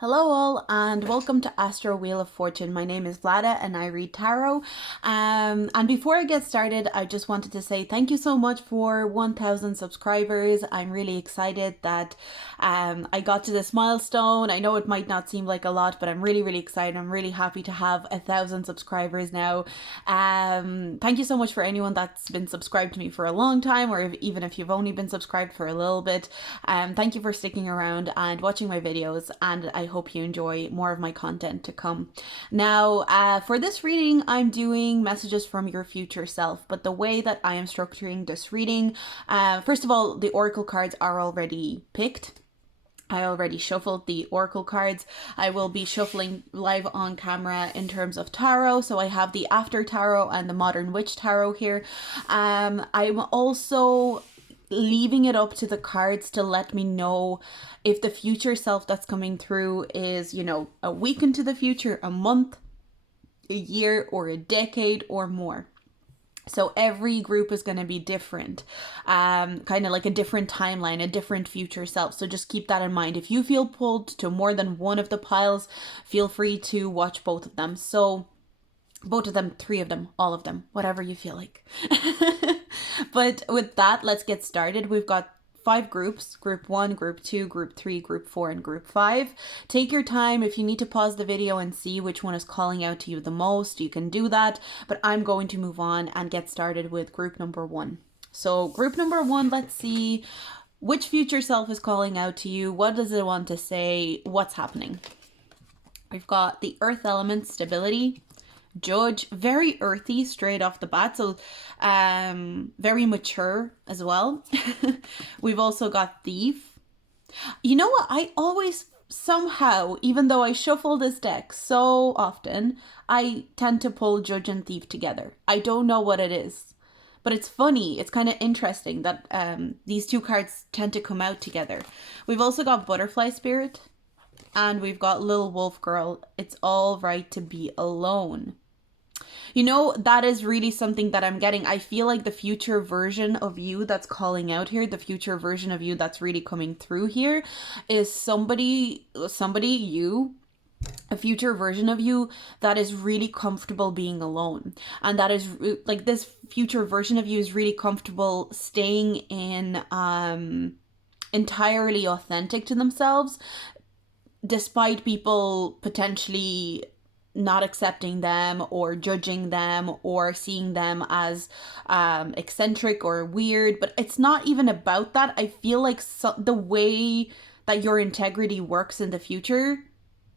Hello all and welcome to Astro Wheel of Fortune. My name is Vlada and I read tarot. And before I get started, I just wanted to say thank you so much for 1,000 subscribers. I'm really excited that I got to this milestone. I know it might not seem like a lot, but I'm really excited. I'm really happy to have 1,000 subscribers now. Thank you so much for anyone that's been subscribed to me for a long time, or even if you've only been subscribed for a little bit. Thank you for sticking around and watching my videos, and I hope you enjoy more of my content to come. Now, for this reading, I'm doing messages from your future self, but the way that I am structuring this reading, first of all, the oracle cards are already picked. I already shuffled the oracle cards. I will be shuffling live on camera in terms of tarot. So I have the After Tarot and the Modern Witch Tarot here. I'm also leaving it up to the cards to let me know if the future self that's coming through is, a week into the future, a month, a year, or a decade or more. So every group is going to be different, kind of like a different timeline, a different future self. So just keep that in mind. If you feel pulled to more than one of the piles, feel free to watch both of them. So both of them, three of them, all of them, whatever you feel like. But with that, let's get started. We've got 5 groups: group 1, group 2, group 3, group 4, and group 5. Take your time. If you need to pause the video and see which one is calling out to you the most, you can do that, but I'm going to move on and get started with group number 1. So group number 1, let's see which future self is calling out to you. What does it want to say? What's happening? We've got the earth element, stability. Judge, very earthy straight off the bat, so very mature as well. We've also got thief. You know what, I always somehow, even though I shuffle this deck so often, I tend to pull judge and thief together. I don't know what it is, but it's funny. It's kind of interesting that these two cards tend to come out together. We've also got butterfly spirit, and we've got little wolf girl. It's all right to be alone. That is really something that I'm getting. I feel like the future version of you that's calling out here, the future version of you that's really coming through here, is somebody, you, a future version of you that is really comfortable being alone. And that is like, this future version of you is really comfortable staying in entirely authentic to themselves, despite people potentially not accepting them or judging them or seeing them as eccentric or weird. But it's not even about that. I feel like the way that your integrity works in the future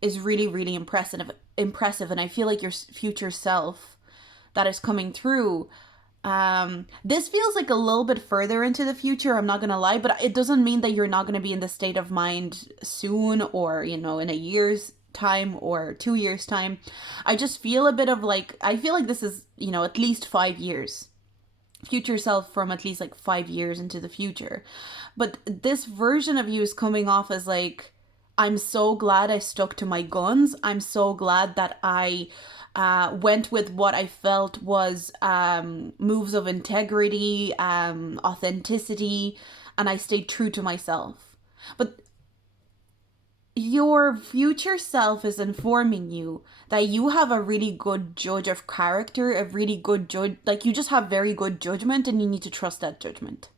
is really impressive. And I feel like your future self that is coming through, this feels like a little bit further into the future, I'm not gonna lie, but it doesn't mean that you're not gonna be in the state of mind soon, or in a year's time or 2 years time. I just feel a bit of like, I feel like this is at least 5 years, future self from at least like 5 years into the future. But this version of you is coming off as like, I'm so glad I stuck to my guns. I'm so glad that I went with what I felt was moves of integrity, authenticity, and I stayed true to myself. But your future self is informing you that you have a really good judge of character, a really good judge, like you just have very good judgment, and you need to trust that judgment.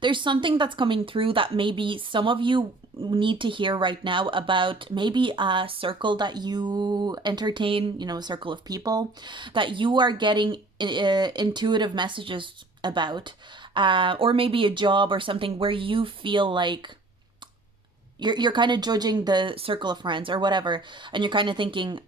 There's something that's coming through that maybe some of you need to hear right now, about maybe a circle that you entertain, a circle of people that you are getting intuitive messages about, or maybe a job or something where you feel like you're kind of judging the circle of friends or whatever, and you're kind of thinking,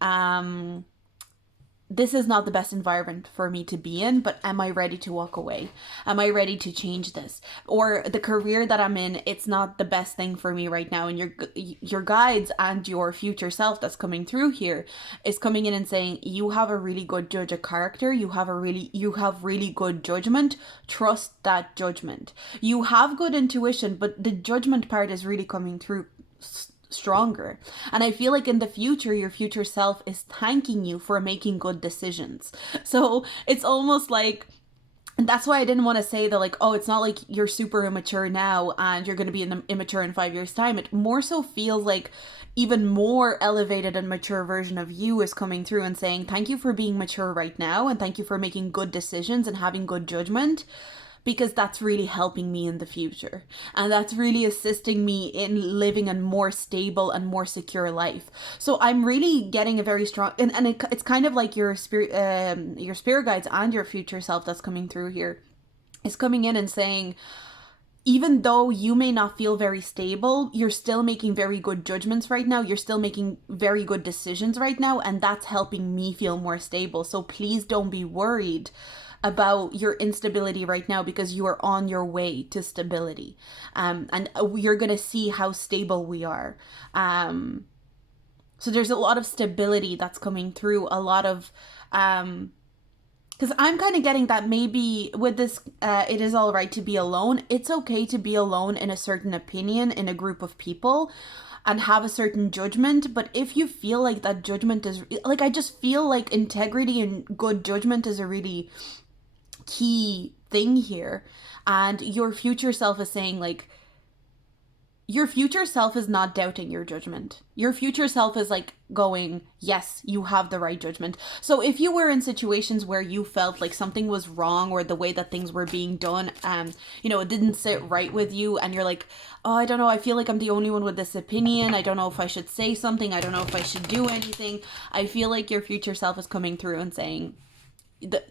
this is not the best environment for me to be in, but am I ready to walk away? Am I ready to change this? Or the career that I'm in, it's not the best thing for me right now. And your guides and your future self that's coming through here is coming in and saying, you have a really good judge of character. You have really good judgment. Trust that judgment. You have good intuition, but the judgment part is really coming through stronger. And I feel like in the future, your future self is thanking you for making good decisions. So it's almost like And that's why I didn't want to say that, like, oh, it's not like you're super immature now and you're going to be immature in 5 years' time. It more so feels like even more elevated and mature version of you is coming through and saying, thank you for being mature right now. And thank you for making good decisions and having good judgment, because that's really helping me in the future. And that's really assisting me in living a more stable and more secure life. So I'm really getting a very strong, and it's kind of like your spirit guides and your future self that's coming through here is coming in and saying, even though you may not feel very stable, you're still making very good judgments right now. You're still making very good decisions right now. And that's helping me feel more stable. So please don't be worried about your instability right now, because you are on your way to stability. And you're going to see how stable we are. So there's a lot of stability that's coming through, a lot of, because I'm kind of getting that maybe with this, it is all right to be alone. It's okay to be alone in a certain opinion in a group of people and have a certain judgment. But if you feel like that judgment is, like, I just feel like integrity and good judgment is a really key thing here. And your future self is saying, like, your future self is not doubting your judgment. Your future self is like going, yes, you have the right judgment. So if you were in situations where you felt like something was wrong, or the way that things were being done, it didn't sit right with you, and you're like, oh, I don't know, I feel like I'm the only one with this opinion. I don't know if I should say something. I don't know if I should do anything. I feel like your future self is coming through and saying,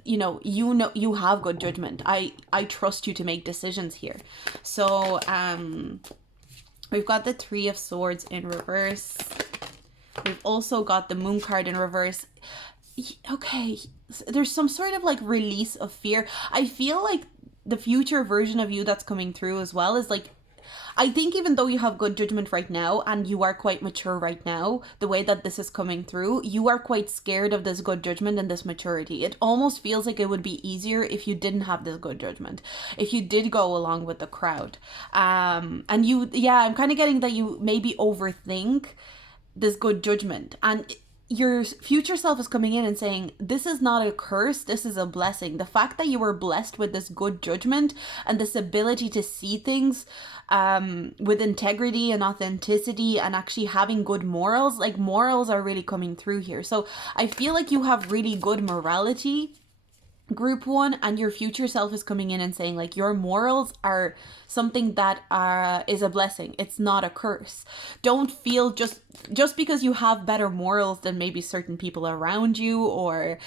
you have good judgment. I trust you to make decisions here. So we've got the Three of Swords in reverse. We've also got the Moon card in reverse. Okay, there's some sort of like release of fear. I feel like the future version of you that's coming through as well is like, I think even though you have good judgment right now and you are quite mature right now, the way that this is coming through, you are quite scared of this good judgment and this maturity. It almost feels like it would be easier if you didn't have this good judgment, if you did go along with the crowd. I'm kind of getting that you maybe overthink this good judgment, and your future self is coming in and saying, this is not a curse, this is a blessing. The fact that you were blessed with this good judgment and this ability to see things with integrity and authenticity and actually having good morals, like morals are really coming through here. So I feel like you have really good morality, group one, and your future self is coming in and saying, like, your morals are something that is a blessing. It's not a curse. Don't feel just because you have better morals than maybe certain people around you, or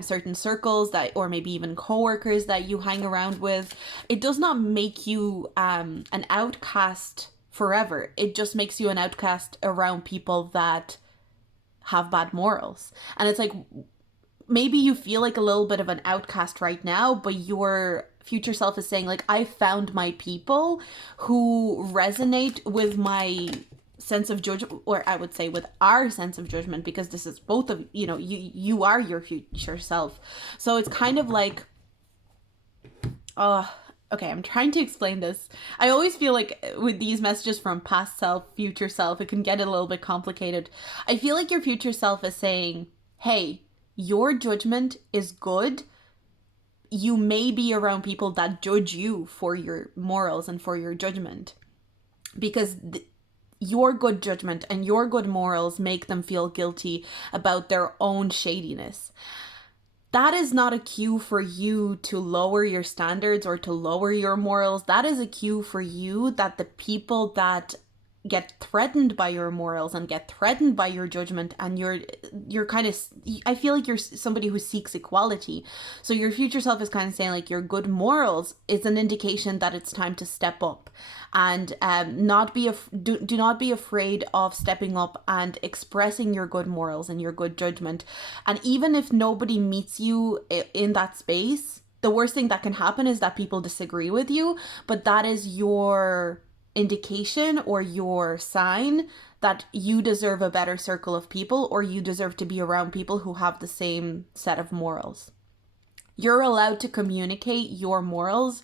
certain circles that, or maybe even coworkers that you hang around with, it does not make you an outcast forever. It just makes you an outcast around people that have bad morals. And it's like, maybe you feel like a little bit of an outcast right now, but your future self is saying, like, I found my people who resonate with my sense of judgment, or I would say with our sense of judgment, because this is both of, you are your future self. So it's kind of like, okay, I'm trying to explain this. I always feel like with these messages from past self, future self, it can get a little bit complicated. I feel like your future self is saying, hey, your judgment is good. You may be around people that judge you for your morals and for your judgment, because your good judgment and your good morals make them feel guilty about their own shadiness. That is not a cue for you to lower your standards or to lower your morals. That is a cue for you that the people that get threatened by your morals and get threatened by your judgment, and you're kind of, I feel like you're somebody who seeks equality. So your future self is kind of saying, like, your good morals is an indication that it's time to step up, and do not be afraid of stepping up and expressing your good morals and your good judgment. And even if nobody meets you in that space, the worst thing that can happen is that people disagree with you, but that is your indication or your sign that you deserve a better circle of people, or you deserve to be around people who have the same set of morals. You're allowed to communicate your morals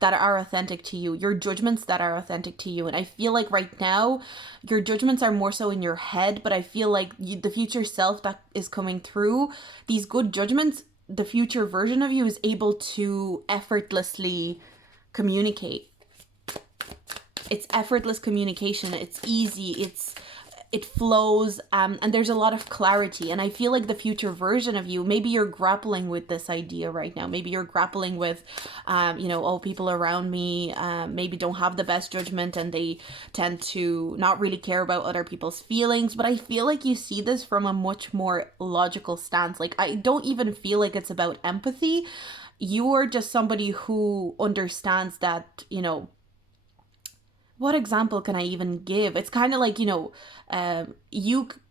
that are authentic to you, your judgments that are authentic to you. And I feel like right now your judgments are more so in your head, but I feel like the future self that is coming through, these good judgments, the future version of you is able to effortlessly communicate. It's effortless communication. It's easy. It flows, and there's a lot of clarity. And I feel like the future version of you, maybe you're grappling with this idea right now. Maybe you're grappling with, oh, people around me maybe don't have the best judgment, and they tend to not really care about other people's feelings. But I feel like you see this from a much more logical stance. Like, I don't even feel like it's about empathy. You're just somebody who understands that, what example can I even give? It's kind of like, you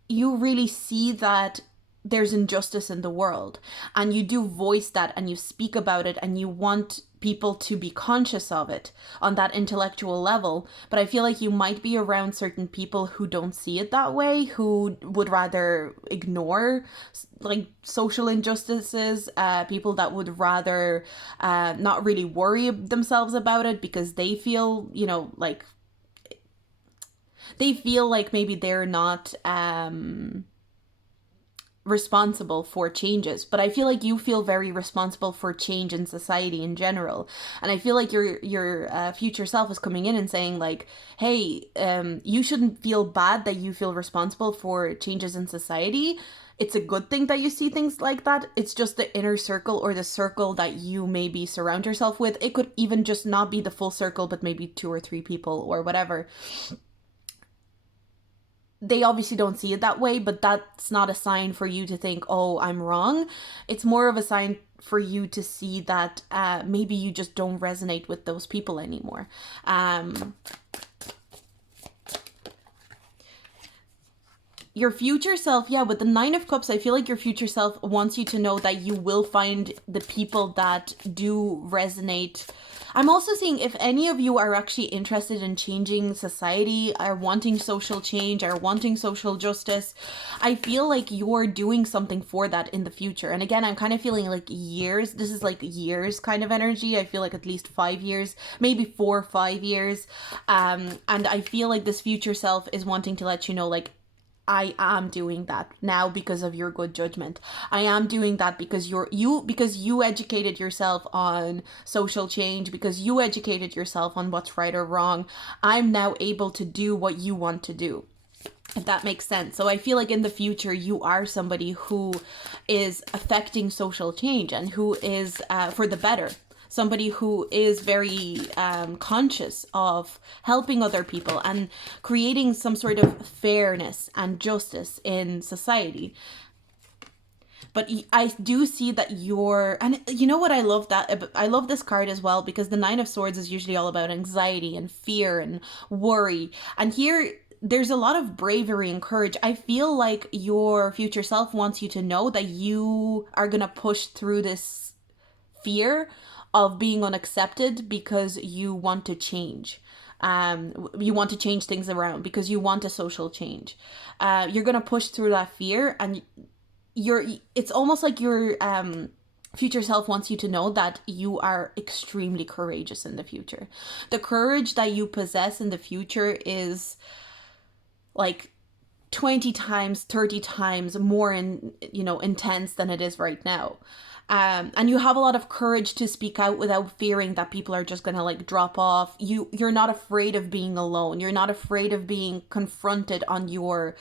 really see that there's injustice in the world, and you do voice that, and you speak about it, and you want people to be conscious of it on that intellectual level. But I feel like you might be around certain people who don't see it that way, who would rather ignore like social injustices, people that would rather not really worry themselves about it, because they feel, like maybe they're not responsible for changes. But I feel like you feel very responsible for change in society in general. And I feel like your future self is coming in and saying like, hey, you shouldn't feel bad that you feel responsible for changes in society. It's a good thing that you see things like that. It's just the inner circle, or the circle that you maybe surround yourself with. It could even just not be the full circle, but maybe 2 or 3 people or whatever. They obviously don't see it that way, but that's not a sign for you to think, oh, I'm wrong. It's more of a sign for you to see that maybe you just don't resonate with those people anymore. Your future self, with the 9 of Cups, I feel like your future self wants you to know that you will find the people that do resonate. I'm also seeing if any of you are actually interested in changing society, are wanting social change, are wanting social justice, I feel like you're doing something for that in the future. And again, I'm kind of feeling like years. This is like years kind of energy. I feel like at least 5 years, maybe 4 or 5 years. And I feel like this future self is wanting to let you know, like, I am doing that now because of your good judgment. I am doing that because you educated yourself on social change, because you educated yourself on what's right or wrong. I'm now able to do what you want to do, if that makes sense. So I feel like in the future, you are somebody who is affecting social change, and who is for the better. Somebody who is very conscious of helping other people and creating some sort of fairness and justice in society. But I do see that and you know what, I love this card as well, because the 9 of Swords is usually all about anxiety and fear and worry. And here, there's a lot of bravery and courage. I feel like your future self wants you to know that you are going to push through this fear of being unaccepted, because you want to change. You want to change things around because you want a social change. You're going to push through that fear, and it's almost like your future self wants you to know that you are extremely courageous in the future. The courage that you possess in the future is like 20 times, 30 times more intense than it is right now. And you have a lot of courage to speak out without fearing that people are just going to like drop off. You're not afraid of being alone. You're not afraid of being confronted on your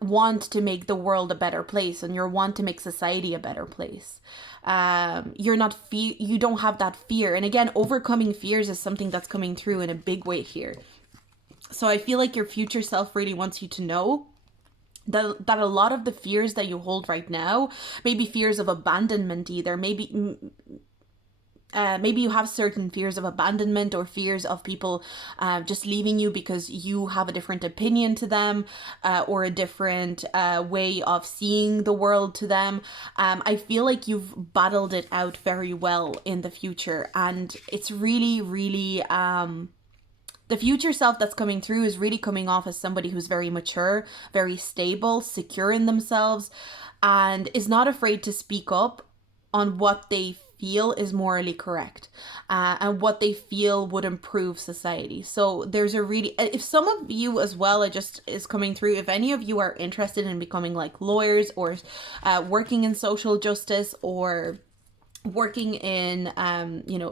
want to make the world a better place, and your want to make society a better place. You don't have that fear. And again, overcoming fears is something that's coming through in a big way here. So I feel like your future self really wants you to know that a lot of the fears that you hold right now, maybe fears of abandonment either, maybe you have certain fears of abandonment, or fears of people just leaving you because you have a different opinion to them, or a different way of seeing the world to them. I feel like you've battled it out very well in the future, and it's really, really the future self that's coming through is really coming off as somebody who's very mature, very stable, secure in themselves, and is not afraid to speak up on what they feel is morally correct, and what they feel would improve society. So there's a really, if some of you as well, it just is coming through, if any of you are interested in becoming like lawyers, or working in social justice, or working in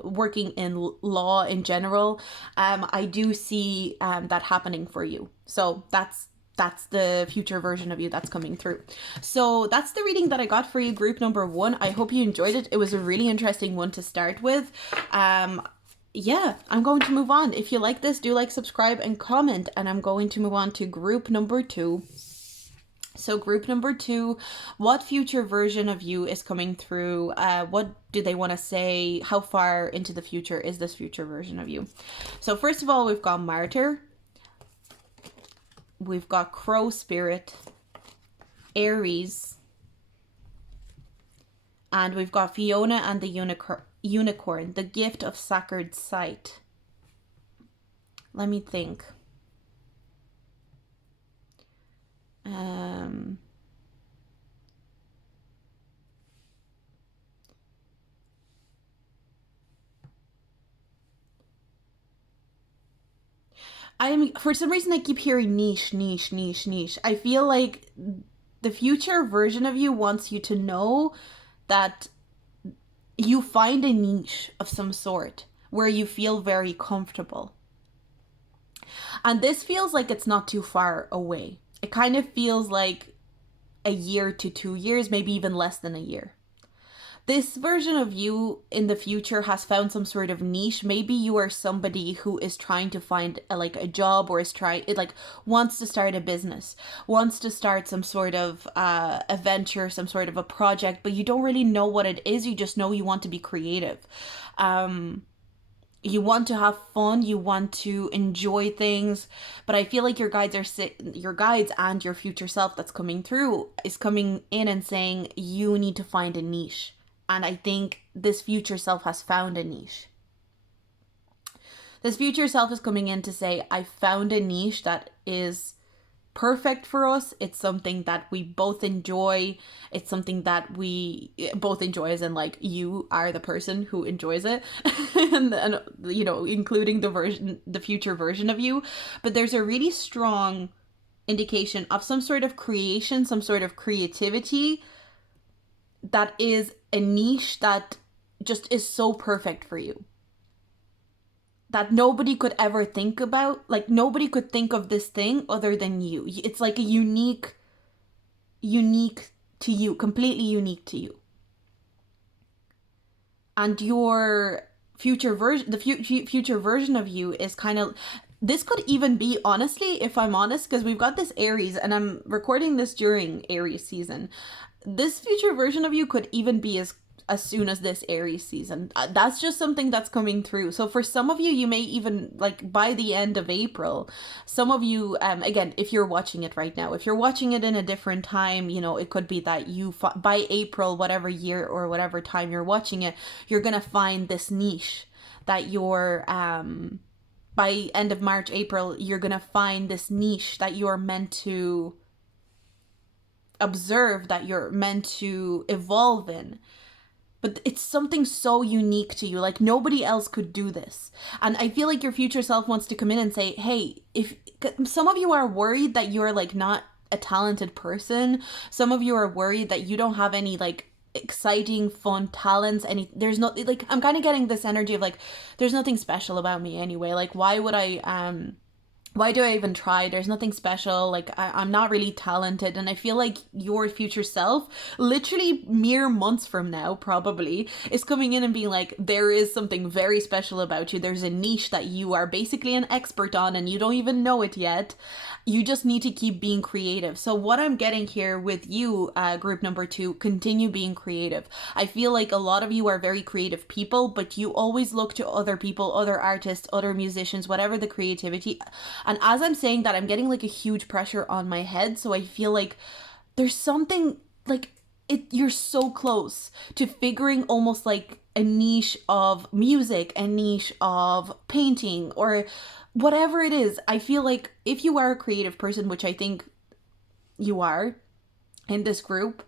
working in law in general, I do see that happening for you. So that's the future version of you that's coming through. So that's the reading that I got for you, group number 1. I hope you enjoyed it. It was a really interesting one to start with. Yeah, I'm going to move on. If you like this, do like, subscribe, and comment, and I'm going to move on to group number 2. So group number 2, what future version of you is coming through? What do they want to say? How far into the future is this future version of you? So first of all, we've got Martyr. We've got Crow Spirit, Aries, and we've got Fiona and the Unicorn, the gift of sacred sight. Let me think. For some reason I keep hearing niche, niche, niche, niche. I feel like the future version of you wants you to know that you find a niche of some sort where you feel very comfortable. And this feels like it's not too far away. It kind of feels like a year to 2 years, maybe even less than a year. This version of you in the future has found some sort of niche. Maybe you are somebody who is trying to find a job, or wants to start a business, wants to start some sort of a venture, some sort of a project, but you don't really know what it is. You just know you want to be creative. You want to have fun, you want to enjoy things, but I feel like your guides and your future self that's coming through is coming in and saying you need to find a niche. And I think this future self has found a niche. This future self is coming in to say, I found a niche that is perfect for us. It's something that we both enjoy. It's something that we both enjoy, as in like you are the person who enjoys it, and including the future version of you. But there's a really strong indication of some sort of creation, some sort of creativity that is a niche that just is so perfect for you, that nobody could ever think about. Like, nobody could think of this thing other than you. It's like a unique to you, completely unique to you. And your future version, the future version of you is kind of, this could even be, honestly, if I'm honest, because we've got this Aries, and I'm recording this during Aries season. This future version of you could even be as soon as this Aries season. That's just something that's coming through. So for some of you, you may even, like, by the end of April, some of you, again, if you're watching it right now, if you're watching it in a different time, it could be that by April, whatever year or whatever time you're watching it, you're gonna find this niche that you're, by end of March, April, you're gonna find this niche that you're meant to observe, that you're meant to evolve in. But it's something so unique to you. Like, nobody else could do this. And I feel like your future self wants to come in and say, hey, if some of you are worried that you're like not a talented person, some of you are worried that you don't have any like exciting, fun talents, there's no, like, I'm kind of getting this energy of like, there's nothing special about me anyway. Like, why do I even try? There's nothing special. Like, I'm not really talented. And I feel like your future self, literally mere months from now, probably, is coming in and being like, there is something very special about you. There's a niche that you are basically an expert on, and you don't even know it yet. You just need to keep being creative. So what I'm getting here with you, group number 2, continue being creative. I feel like a lot of you are very creative people, but you always look to other people, other artists, other musicians, whatever the creativity. And as I'm saying that, I'm getting like a huge pressure on my head. So I feel like there's something like you're so close to figuring almost like a niche of music, a niche of painting, or whatever it is. I feel like if you are a creative person, which I think you are in this group,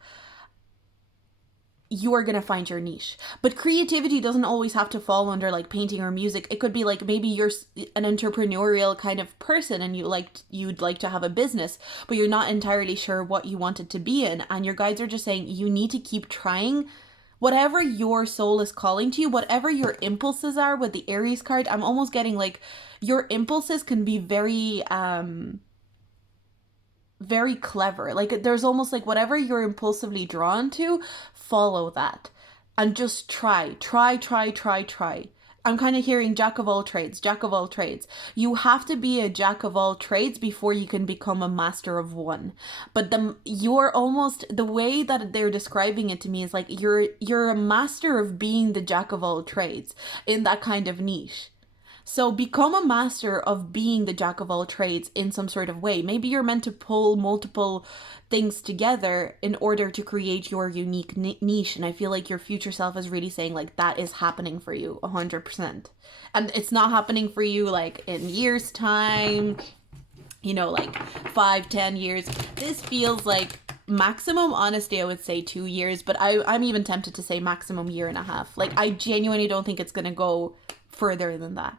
you are going to find your niche. But creativity doesn't always have to fall under like painting or music. It could be like maybe you're an entrepreneurial kind of person and you'd like to have a business, but you're not entirely sure what you want it to be in, and your guides are just saying you need to keep trying. Whatever your soul is calling to you, whatever your impulses are with the Aries card, I'm almost getting like your impulses can be very clever. Like there's almost like whatever you're impulsively drawn to, follow that and just try. I'm kind of hearing jack of all trades, jack of all trades. You have to be a jack of all trades before you can become a master of one. But you're almost, the way that they're describing it to me is like you're a master of being the jack of all trades in that kind of niche. So become a master of being the jack of all trades in some sort of way. Maybe you're meant to pull multiple things together in order to create your unique niche. And I feel like your future self is really saying like that is happening for you 100%. And it's not happening for you like in years time, you know, like 5-10 years. This feels like maximum, honestly, I would say 2 years, but I'm even tempted to say maximum 1.5 years. Like I genuinely don't think it's going to go further than that.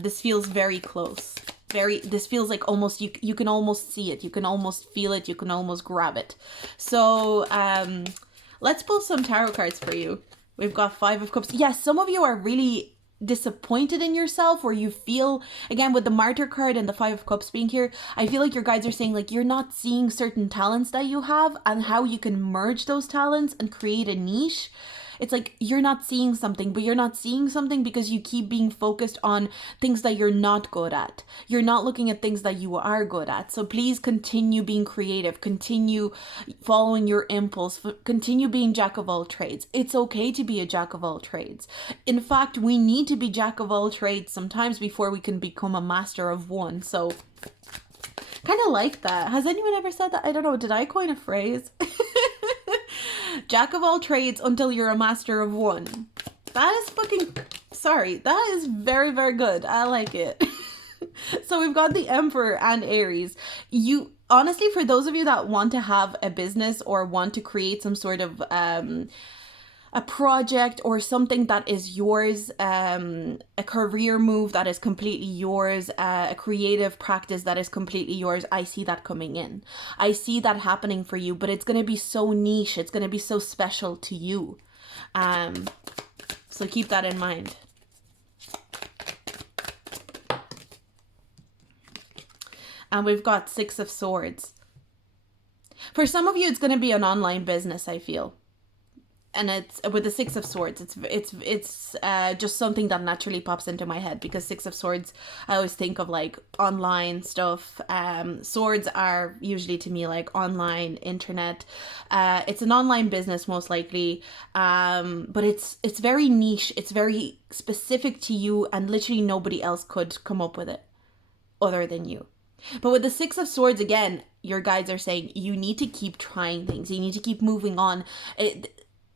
This feels very close. This feels like almost, you can almost see it. You can almost feel it. You can almost grab it. So, let's pull some tarot cards for you. We've got 5 of Cups. Yes, some of you are really disappointed in yourself, or you feel, again, with the Martyr card and the 5 of Cups being here, I feel like your guides are saying like you're not seeing certain talents that you have and how you can merge those talents and create a niche. It's like you're not seeing something, but you're not seeing something because you keep being focused on things that you're not good at. You're not looking at things that you are good at. So please continue being creative, continue following your impulse, continue being jack of all trades. It's okay to be a jack of all trades. In fact, we need to be jack of all trades sometimes before we can become a master of one. So kind of like that. Has anyone ever said that? I don't know. Did I coin a phrase? Jack of all trades until you're a master of one. That is that is very, very good. I like it. So we've got the Emperor and Aries. You, honestly, for those of you that want to have a business or want to create some sort of a project or something that is yours, a career move that is completely yours, a creative practice that is completely yours, I see that coming in. I see that happening for you, but it's going to be so niche. It's going to be so special to you. So keep that in mind. And we've got 6 of Swords. For some of you, it's going to be an online business, I feel. And it's with the 6 of Swords, it's just something that naturally pops into my head, because 6 of Swords, I always think of like online stuff. Swords are usually to me like online, internet. It's an online business most likely, but it's very niche. It's very specific to you, and literally nobody else could come up with it other than you. But with the 6 of Swords, again, your guides are saying you need to keep trying things. You need to keep moving on.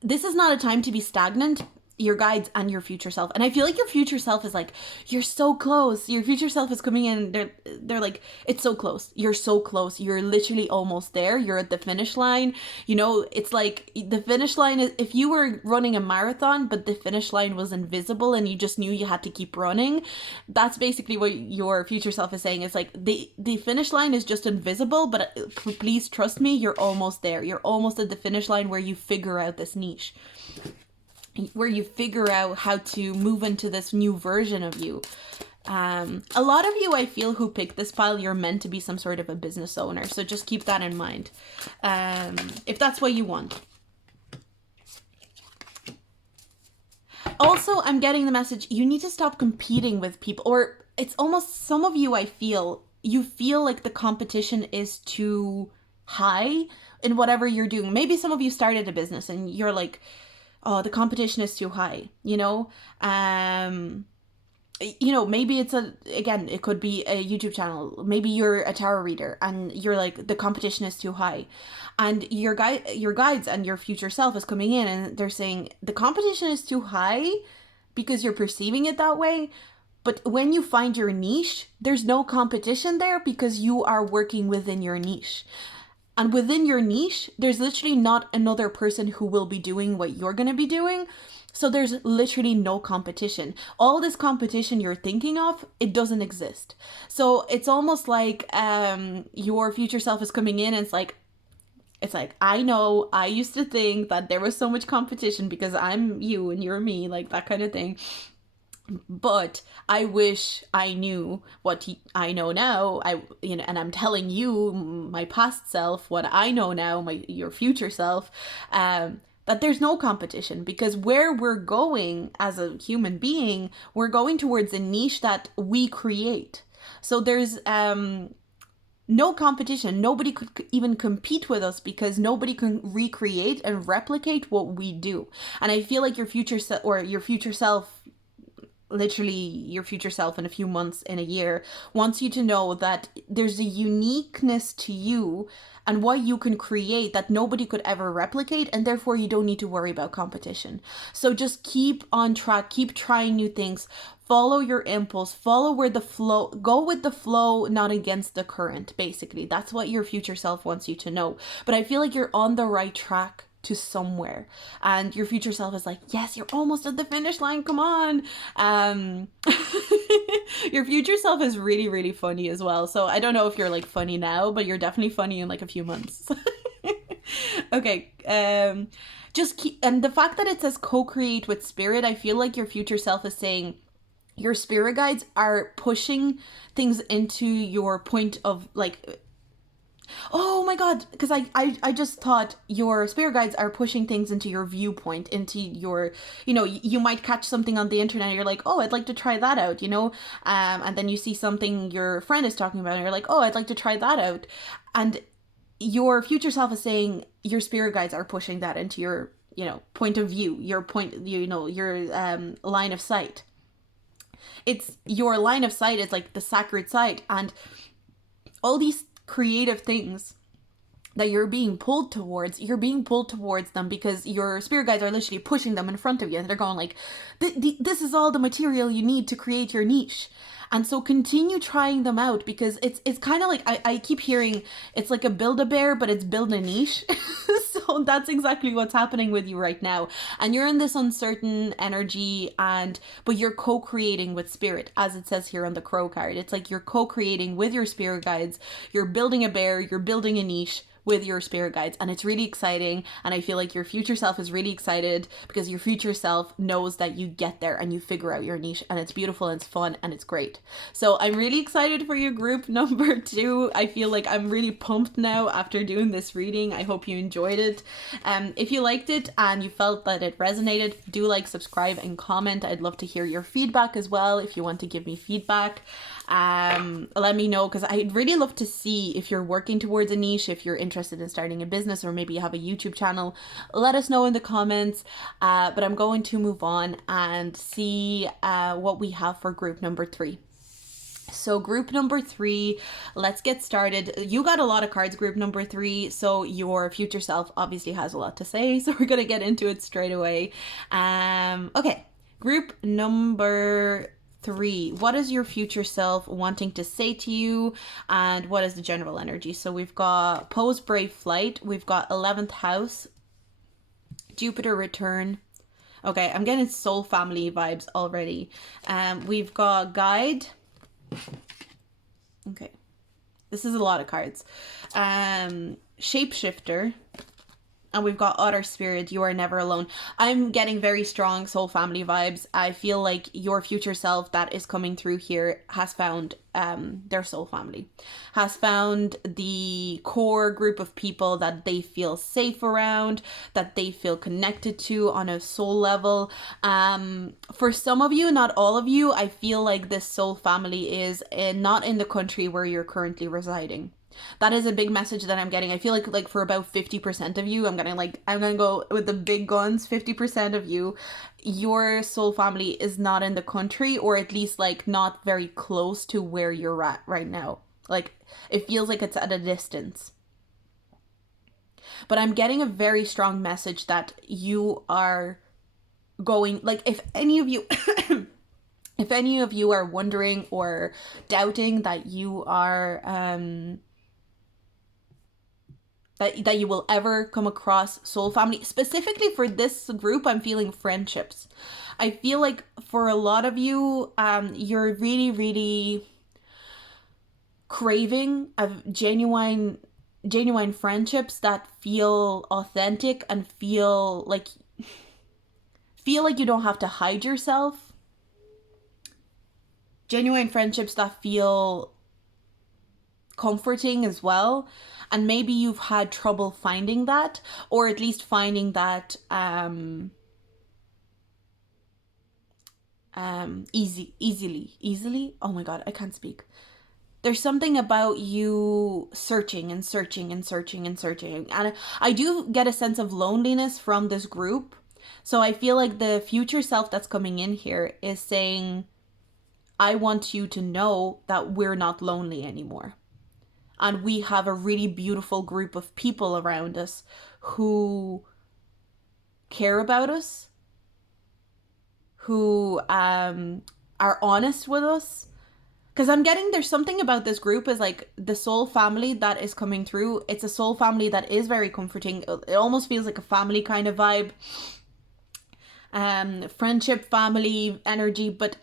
This is not a time to be stagnant, your guides and your future self. And I feel like your future self is like, you're so close. Your future self is coming in. They're like, it's so close. You're so close. You're literally almost there. You're at the finish line. You know, it's like the finish line is, if you were running a marathon, but the finish line was invisible and you just knew you had to keep running, that's basically what your future self is saying. It's like the finish line is just invisible, but please trust me, you're almost there. You're almost at the finish line where you figure out this niche, where you figure out how to move into this new version of you. A lot of you, I feel, who pick this pile, you're meant to be some sort of a business owner. So just keep that in mind, if that's what you want. Also, I'm getting the message, you need to stop competing with people. Or it's almost, some of you, I feel, you feel like the competition is too high in whatever you're doing. Maybe some of you started a business and you're like, oh, the competition is too high, you know? You know, maybe it's again, it could be a YouTube channel. Maybe you're a tarot reader and you're like, the competition is too high. And your guides and your future self is coming in and they're saying the competition is too high because you're perceiving it that way. But when you find your niche, there's no competition there because you are working within your niche. And within your niche, there's literally not another person who will be doing what you're going to be doing. So there's literally no competition. All this competition you're thinking of, it doesn't exist. So it's almost like your future self is coming in and it's like, I know I used to think that there was so much competition because I'm you and you're me, like that kind of thing. But I wish I knew what I know now. And I'm telling you, my past self, what I know now, your future self, that there's no competition, because where we're going as a human being, we're going towards a niche that we create. So there's no competition. Nobody could even compete with us because nobody can recreate and replicate what we do. And I feel like your future or your future self, literally your future self in a few months, in a year, wants you to know that there's a uniqueness to you and what you can create that nobody could ever replicate, and therefore you don't need to worry about competition. So just keep on track, keep trying new things, follow your impulse, follow where the flow, go with the flow, not against the current. Basically, that's what your future self wants you to know. But I feel like you're on the right track to somewhere, and your future self is like, yes, you're almost at the finish line, come on. Your future self is really, really funny as well. So I don't know if you're like funny now, but you're definitely funny in like a few months. Okay. Just keep, and the fact that it says co-create with spirit, I feel like your future self is saying your spirit guides are pushing things into your point of like, oh my god, because I just thought your spirit guides are pushing things into your viewpoint, into your, you might catch something on the internet and you're like, oh, I'd like to try that out, and then you see something your friend is talking about and you're like, oh, I'd like to try that out. And your future self is saying your spirit guides are pushing that into your, point of view, your point, your line of sight. It's your line of sight is like the sacred sight, and all these creative things that you're being pulled towards them because your spirit guides are literally pushing them in front of you, and they're going like, this is all the material you need to create your niche. And so continue trying them out, because it's kind of like, I keep hearing it's like a Build-A-Bear, but it's build a niche. So that's exactly what's happening with you right now. And you're in this uncertain energy, but you're co-creating with spirit, as it says here on the crow card. It's like you're co-creating with your spirit guides. You're building a bear, you're building a niche with your spirit guides, and it's really exciting. And I feel like your future self is really excited because your future self knows that you get there and you figure out your niche, and it's beautiful and it's fun and it's great. So I'm really excited for your group number 2. I feel like I'm really pumped now after doing this reading. I hope you enjoyed it. If you liked it and you felt that it resonated, do like, subscribe, and comment. I'd love to hear your feedback as well. If you want to give me feedback, let me know, because I'd really love to see if you're working towards a niche, if you're interested in starting a business, or maybe you have a YouTube channel. Let us know in the comments. But I'm going to move on and see what we have for group number 3. So group number 3, let's get started. You got a lot of cards, group number 3, so your future self obviously has a lot to say, so we're gonna get into it straight away. Okay, group number 3, what is your future self wanting to say to you, and what is the general energy? So we've got Pose Brave Flight, we've got 11th house, Jupiter return. Okay, I'm getting soul family vibes already. We've got Guide. Okay, this is a lot of cards. Shapeshifter. And we've got Otter Spirit, you are never alone. I'm getting very strong soul family vibes. I feel like your future self that is coming through here has found their soul family. Has found the core group of people that they feel safe around, that they feel connected to on a soul level. For some of you, not all of you, I feel like this soul family is not in the country where you're currently residing. That is a big message that I'm getting. I feel like for about 50% of you, I'm gonna go with the big guns. 50% of you, your soul family is not in the country, or at least like not very close to where you're at right now. Like it feels like it's at a distance. But I'm getting a very strong message that you are going, like, if any of you if any of you are wondering or doubting that you are that you will ever come across soul family. Specifically for this group, I'm feeling friendships. I feel like for a lot of you, you're really, really craving of genuine friendships that feel authentic and feel like you don't have to hide yourself. Genuine friendships that feel comforting as well. And maybe you've had trouble finding that, or at least finding that easily. Oh my god, I can't speak. There's something about you searching and searching and searching and searching. And I do get a sense of loneliness from this group. So I feel like the future self that's coming in here is saying, I want you to know that we're not lonely anymore. And we have a really beautiful group of people around us who care about us, who are honest with us. Because I'm getting, there's something about this group is like the soul family that is coming through. It's a soul family that is very comforting. It almost feels like a family kind of vibe. Friendship, family, energy. But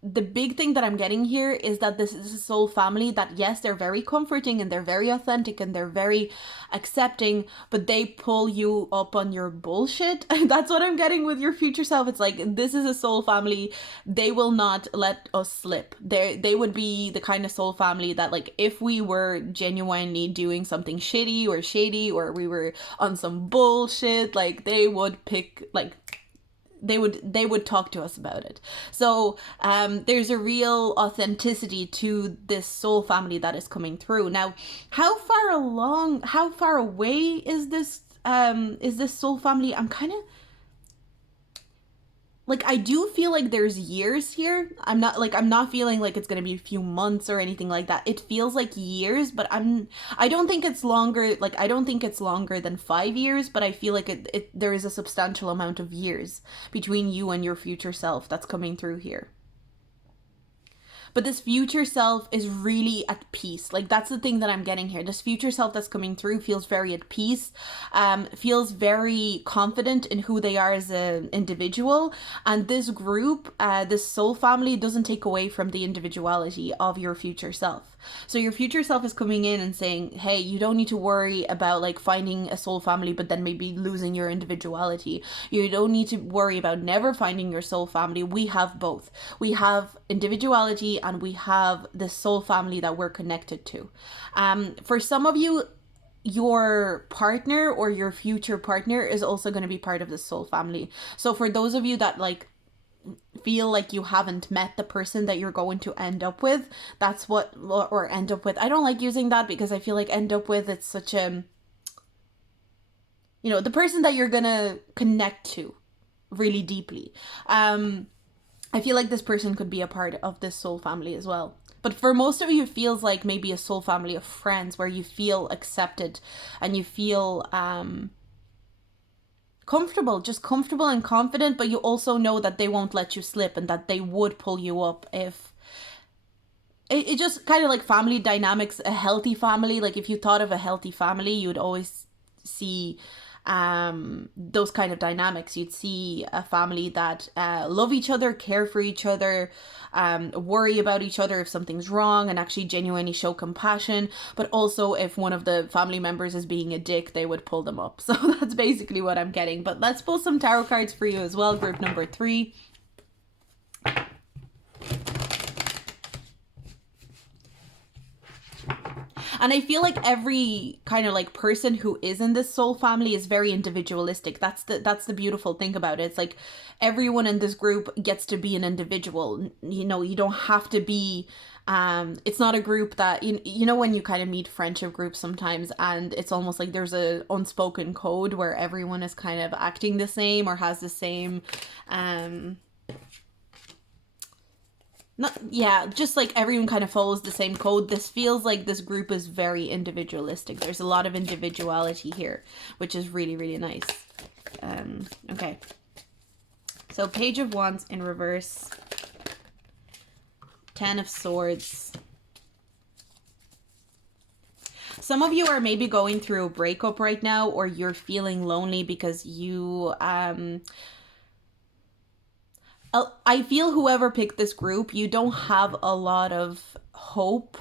the big thing that I'm getting here is that this is a soul family that, yes, they're very comforting and they're very authentic and they're very accepting, but they pull you up on your bullshit. That's what I'm getting with your future self. It's like, this is a soul family. They will not let us slip. They would be the kind of soul family that, like, if we were genuinely doing something shitty or shady, or we were on some bullshit, like, they would pick, like, they would talk to us about it. So there's a real authenticity to this soul family that is coming through. Now, how far away is this soul family? I'm kind of like, I do feel like there's years here. I'm not feeling like it's going to be a few months or anything like that. It feels like years, but I don't think it's longer. Like, I don't think it's longer than 5 years, but I feel like there is a substantial amount of years between you and your future self that's coming through here. But this future self is really at peace. Like, that's the thing that I'm getting here. This future self that's coming through feels very at peace, feels very confident in who they are as an individual. And this group, this soul family, doesn't take away from the individuality of your future self. So your future self is coming in and saying, hey, you don't need to worry about like finding a soul family but then maybe losing your individuality. You don't need to worry about never finding your soul family. We have both. We have individuality and we have the soul family that we're connected to. For some of you, your partner or your future partner is also going to be part of the soul family. So for those of you that like feel like you haven't met the person that you're going to end up with, that's what, or end up with, I don't like using that because I feel like end up with, it's such a, you know, the person that you're gonna connect to really deeply. I feel like this person could be a part of this soul family as well. But for most of you, it feels like maybe a soul family of friends where you feel accepted and you feel comfortable and confident, but you also know that they won't let you slip and that they would pull you up if it just kind of like family dynamics. A healthy family, like if you thought of a healthy family, you would always see those kind of dynamics. You'd see a family that love each other, care for each other, worry about each other if something's wrong, and actually genuinely show compassion. But also if one of the family members is being a dick, they would pull them up. So that's basically what I'm getting. But let's pull some tarot cards for you as well, group number 3. And I feel like every kind of like person who is in this soul family is very individualistic. That's the beautiful thing about it. It's like everyone in this group gets to be an individual. You know, you don't have to be, it's not a group that, you know, when you kind of meet friendship groups sometimes and it's almost like there's a unspoken code where everyone is kind of acting the same or has the same, just like everyone kind of follows the same code. This feels like this group is very individualistic. There's a lot of individuality here, which is really, really nice. Okay. So Page of Wands in reverse. 10 of Swords. some of you are maybe going through a breakup right now, or you're feeling lonely because you I feel whoever picked this group, you don't have a lot of hope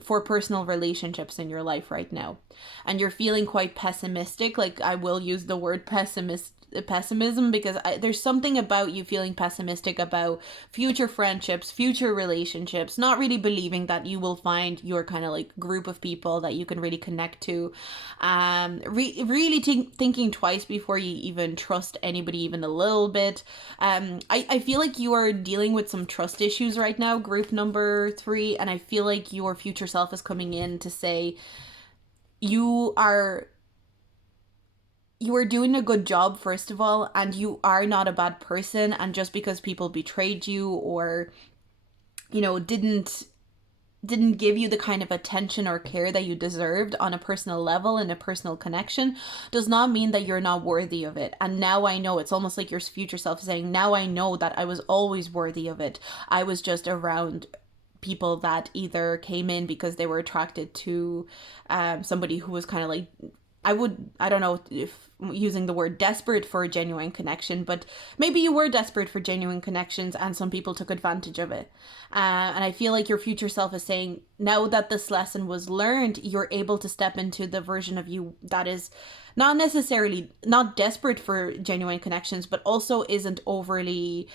for personal relationships in your life right now, and you're feeling quite pessimistic. Like, I will use the word pessimism because there's something about you feeling pessimistic about future friendships, future relationships, not really believing that you will find your kind of like group of people that you can really connect to. Really thinking twice before you even trust anybody even a little bit. I feel like you are dealing with some trust issues right now, group number 3, and I feel like your future self is coming in to say you are doing a good job, first of all, and you are not a bad person. And just because people betrayed you, or didn't give you the kind of attention or care that you deserved on a personal level and a personal connection, does not mean that you're not worthy of it. And now I know, it's almost like your future self saying, now I know that I was always worthy of it. I was just around people that either came in because they were attracted to somebody who was kind of like, I don't know if using the word desperate for a genuine connection, but maybe you were desperate for genuine connections and some people took advantage of it. And I feel like your future self is saying, now that this lesson was learned, you're able to step into the version of you that is not necessarily not desperate for genuine connections, but also isn't overly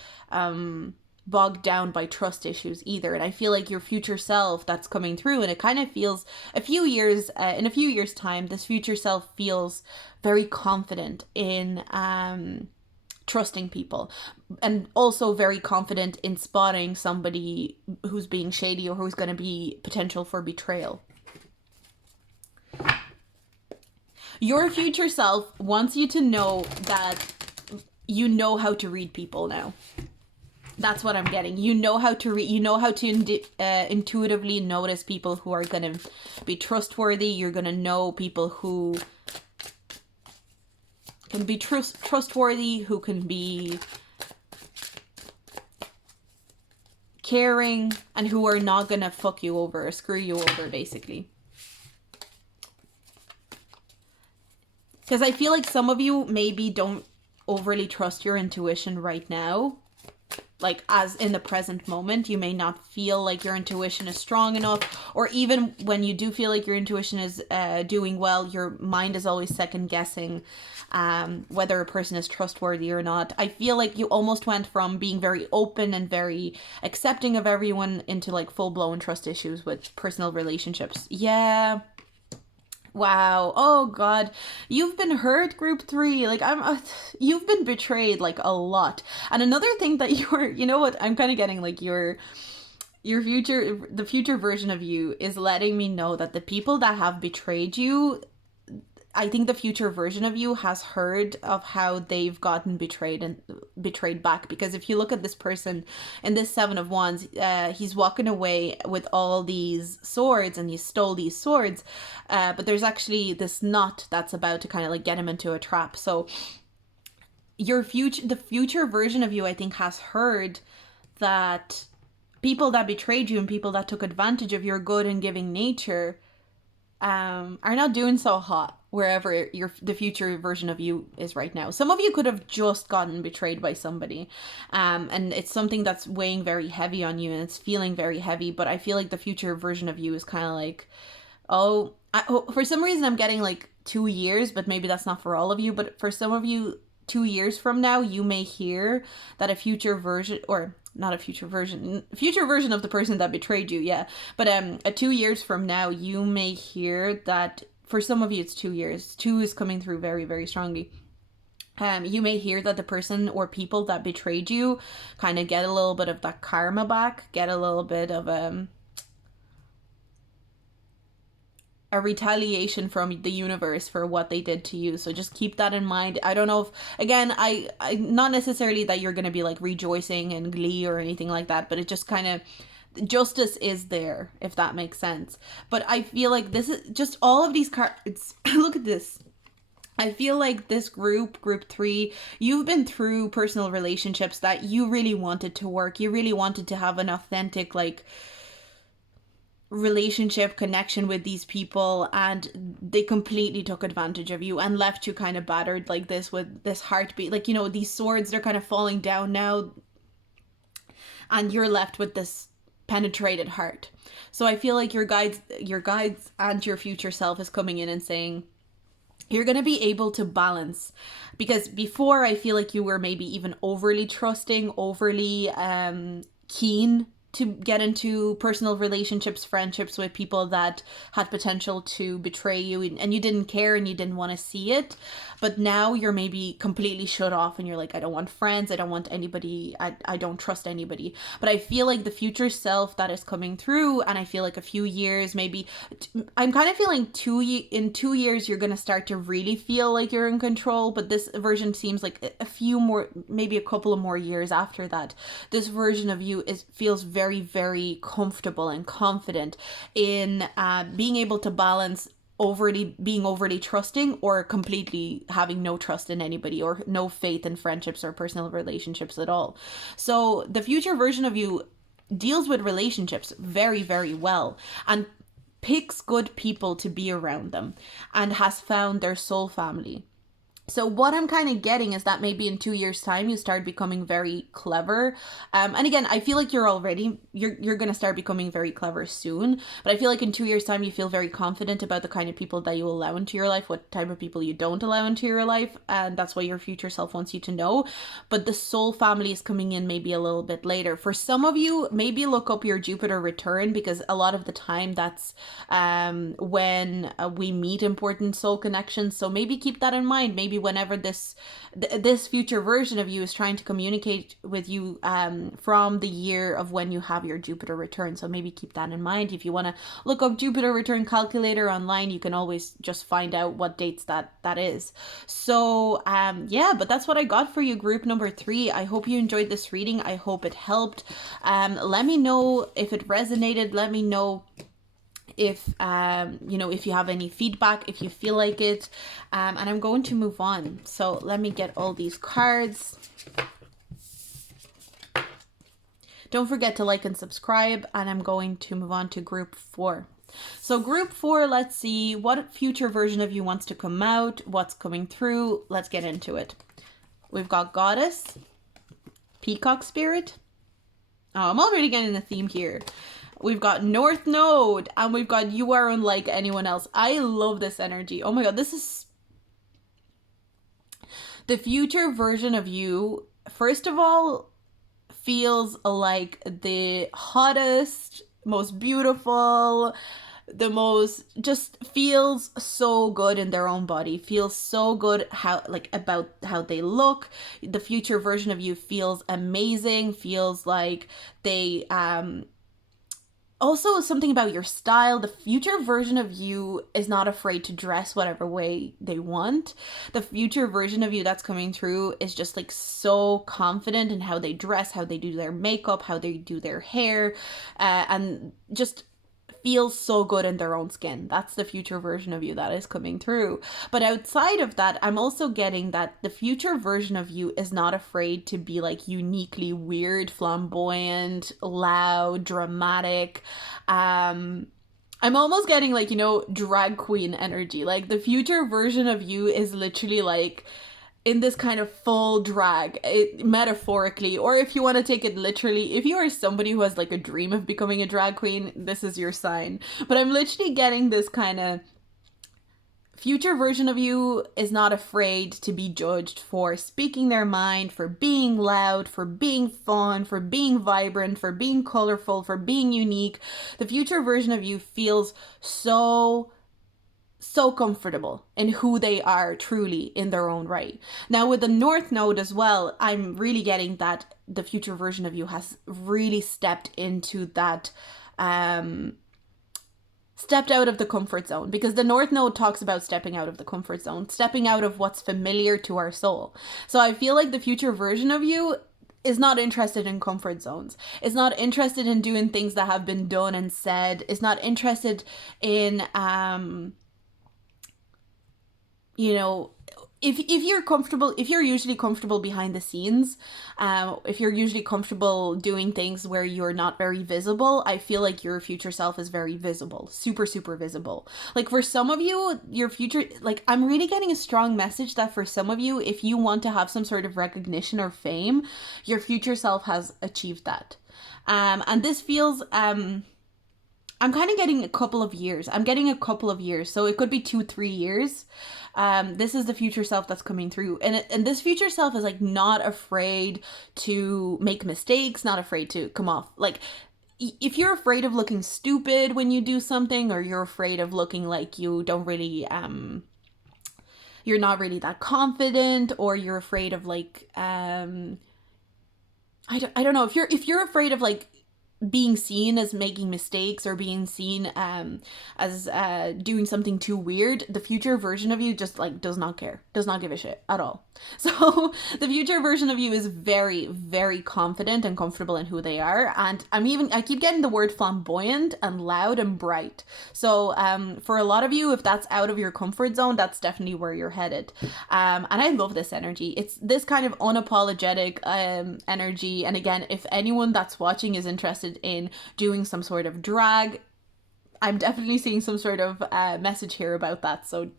bogged down by trust issues either. And I feel like your future self that's coming through, and it kind of feels in a few years time, this future self feels very confident in trusting people, and also very confident in spotting somebody who's being shady or who's going to be potential for betrayal. Your future self wants you to know that you know how to read people now. That's what I'm getting. You know how to read. You know how to intuitively notice people who are going to be trustworthy. You're going to know people who can be trustworthy, who can be caring, and who are not going to fuck you over or screw you over, basically. Because I feel like some of you maybe don't overly trust your intuition right now. Like, as in the present moment, you may not feel like your intuition is strong enough, or even when you do feel like your intuition is doing well, your mind is always second guessing whether a person is trustworthy or not. I feel like you almost went from being very open and very accepting of everyone into like full-blown trust issues with personal relationships. Yeah. Wow. Oh God. You've been hurt, group 3. Like, you've been betrayed like a lot. And another thing that you know what, I'm kind of getting like the future version of you is letting me know that the people that have betrayed you, I think the future version of you has heard of how they've gotten betrayed and betrayed back. Because if you look at this person in this 7 of Wands, he's walking away with all these swords, and he stole these swords. But there's actually this knot that's about to kind of like get him into a trap. So the future version of you, I think, has heard that people that betrayed you and people that took advantage of your good and giving nature are not doing so hot wherever the future version of you is right now. Some of you could have just gotten betrayed by somebody, and it's something that's weighing very heavy on you, and it's feeling very heavy. But I feel like the future version of you is kind of like, for some reason I'm getting like 2 years, but maybe that's not for all of you. But for some of you, 2 years from now, you may hear that a future version, or not a future version of the person that betrayed you, yeah. But 2 years from now, you may hear that, for some of you it's 2 years. 2 is coming through very, very strongly. You may hear that the person or people that betrayed you kind of get a little bit of that karma back, get a little bit of a retaliation from the universe for what they did to you. So just keep that in mind. I don't know if, again, I not necessarily that you're going to be like rejoicing and glee or anything like that, but it just kind of, justice is there, if that makes sense. But I feel like this is just all of these cards. Look at this. I feel like this group 3, you've been through personal relationships that you really wanted to work. You really wanted to have an authentic, like, relationship connection with these people, and they completely took advantage of you and left you kind of battered like this, with this heartbeat, like, you know, these swords, they're kind of falling down now, and you're left with this penetrated heart. So I feel like your guides and your future self is coming in and saying, you're going to be able to balance, because before I feel like you were maybe even overly trusting, overly keen to get into personal relationships, friendships with people that had potential to betray you, and you didn't care and you didn't want to see it. But now you're maybe completely shut off and you're like, I don't want friends, I don't want anybody, I don't trust anybody. But I feel like the future self that is coming through, and I feel like a few years, maybe, I'm kind of feeling in 2 years you're going to start to really feel like you're in control. But this version seems like a few more, maybe a couple of more years after that, this version of you feels very, very comfortable and confident in being able to balance being overly trusting, or completely having no trust in anybody, or no faith in friendships or personal relationships at all. So the future version of you deals with relationships very, very well, and picks good people to be around them, and has found their soul family. So what I'm kind of getting is that maybe in 2 years' time you start becoming very clever. And again, I feel like you're going to start becoming very clever soon. But I feel like in 2 years' time you feel very confident about the kind of people that you allow into your life, what type of people you don't allow into your life, and that's what your future self wants you to know. But the soul family is coming in maybe a little bit later. For some of you, maybe look up your Jupiter return, because a lot of the time that's when we meet important soul connections. So maybe keep that in mind. Maybe whenever this future version of you is trying to communicate with you from the year of when you have your Jupiter return. So maybe keep that in mind. If you want to look up Jupiter return calculator online, you can always just find out what dates that is. So yeah, but that's what I got for you, group number 3. I hope you enjoyed this reading. I hope it helped. Let me know if it resonated. Let me know if if you have any feedback, if you feel like it, and I'm going to move on. So let me get all these cards. Don't forget to like and subscribe, and I'm going to move on to group 4. So group 4, let's see what future version of you wants to come out, what's coming through. Let's get into it. We've got Goddess, Peacock Spirit. Oh, I'm already getting the theme here. We've got North Node, and we've got You Are Unlike Anyone Else. I love this energy. Oh my god, this is the future version of you. First of all, feels like the hottest, most beautiful, the most, just feels so good in their own body, feels so good about how they look. The future version of you feels amazing, feels like they also, something about your style. The future version of you is not afraid to dress whatever way they want. The future version of you that's coming through is just like so confident in how they dress, how they do their makeup, how they do their hair, and just feels so good in their own skin. That's the future version of you that is coming through. But outside of that, I'm also getting that the future version of you is not afraid to be like uniquely weird, flamboyant, loud, dramatic. I'm almost getting like, drag queen energy. Like the future version of you is literally like in this kind of full drag, metaphorically, or if you want to take it literally, if you are somebody who has like a dream of becoming a drag queen, this is your sign. But I'm literally getting this kind of future version of you is not afraid to be judged for speaking their mind, for being loud, for being fun, for being vibrant, for being colorful, for being unique. The future version of you feels so comfortable in who they are truly in their own right. Now with the North Node as well, I'm really getting that the future version of you has really stepped into that, stepped out of the comfort zone, because the North Node talks about stepping out of the comfort zone, stepping out of what's familiar to our soul. So I feel like the future version of you is not interested in comfort zones, is not interested in doing things that have been done and said, is not interested in if you're comfortable, if you're usually comfortable behind the scenes, if you're usually comfortable doing things where you're not very visible, I feel like your future self is very visible, super, super visible. Like for some of you, your future, like I'm really getting a strong message that for some of you, if you want to have some sort of recognition or fame, your future self has achieved that. And this feels, I'm kind of getting a couple of years. I'm getting a couple of years. So it could be 2-3 years. This is the future self that's coming through. And this future self is like not afraid to make mistakes, not afraid to come off. Like if you're afraid of looking stupid when you do something, or you're afraid of looking like you don't really, you're not really that confident, or you're afraid of like, I don't know, if you're afraid of like being seen as making mistakes, or being seen as doing something too weird, the future version of you just like does not care, does not give a shit at all. So the future version of you is very, very confident and comfortable in who they are. And I keep getting the word flamboyant and loud and bright. So for a lot of you, if that's out of your comfort zone, that's definitely where you're headed. And I love this energy. It's this kind of unapologetic energy. And again, if anyone that's watching is interested in doing some sort of drag, I'm definitely seeing some sort of message here about that. So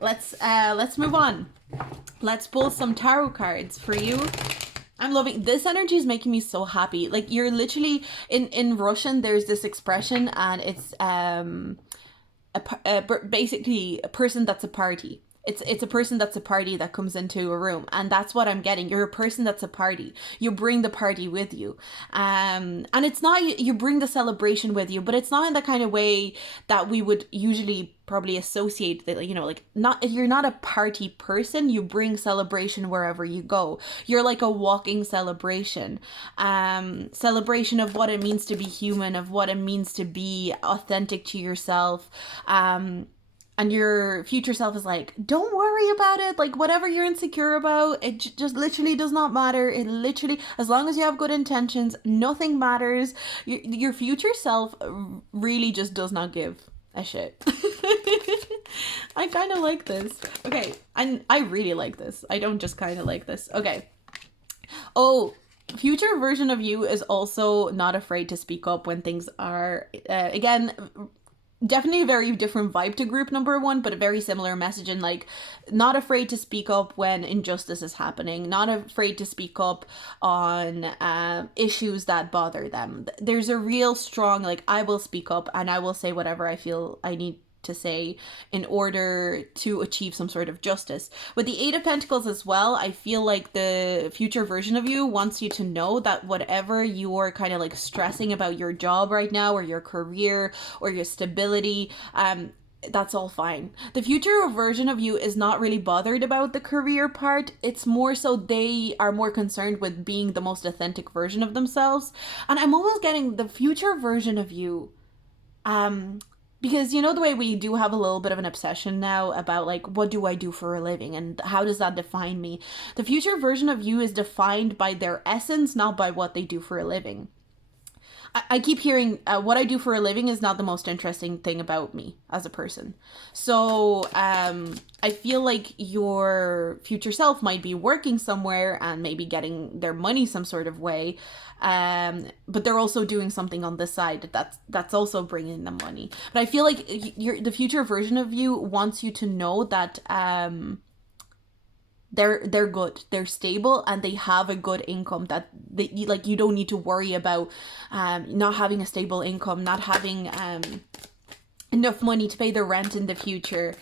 let's move on. Let's pull some tarot cards for you. I'm loving this energy, is making me so happy. Like you're literally in Russian, there's this expression, and it's basically a person that's a party. It's a person that's a party that comes into a room, and that's what I'm getting. You're a person that's a party. You bring the party with you, and it's not you bring the celebration with you, but it's not in the kind of way that we would usually probably associate that, you know, like not, you're not a party person. You bring celebration wherever you go. You're like a walking celebration, celebration of what it means to be human, of what it means to be authentic to yourself. And your future self is like, don't worry about it. Like, whatever you're insecure about, it just literally does not matter. It literally, as long as you have good intentions, nothing matters. Your future self really just does not give a shit. I kind of like this. Okay, and I really like this. I don't just kind of like this. Okay. Oh, future version of you is also not afraid to speak up when things are, again, definitely a very different vibe to group number one, but a very similar message, and like not afraid to speak up when injustice is happening, not afraid to speak up on issues that bother them. There's a real strong, like, I will speak up and I will say whatever I feel I need to say in order to achieve some sort of justice. With the Eight of Pentacles as well, I feel like the future version of you wants you to know that whatever you're kind of like stressing about your job right now, or your career, or your stability, that's all fine. The future version of you is not really bothered about the career part. It's more so they are more concerned with being the most authentic version of themselves. And I'm almost getting the future version of you, because you know the way we do have a little bit of an obsession now about like, what do I do for a living and how does that define me? The future version of you is defined by their essence, not by what they do for a living. I keep hearing what I do for a living is not the most interesting thing about me as a person. So I feel like your future self might be working somewhere and maybe getting their money some sort of way, but they're also doing something on the side that's also bringing them money. But I feel like the future version of you wants you to know that they're good, they're stable, and they have a good income, that they, like, you don't need to worry about not having a stable income, not having enough money to pay the rent in the future.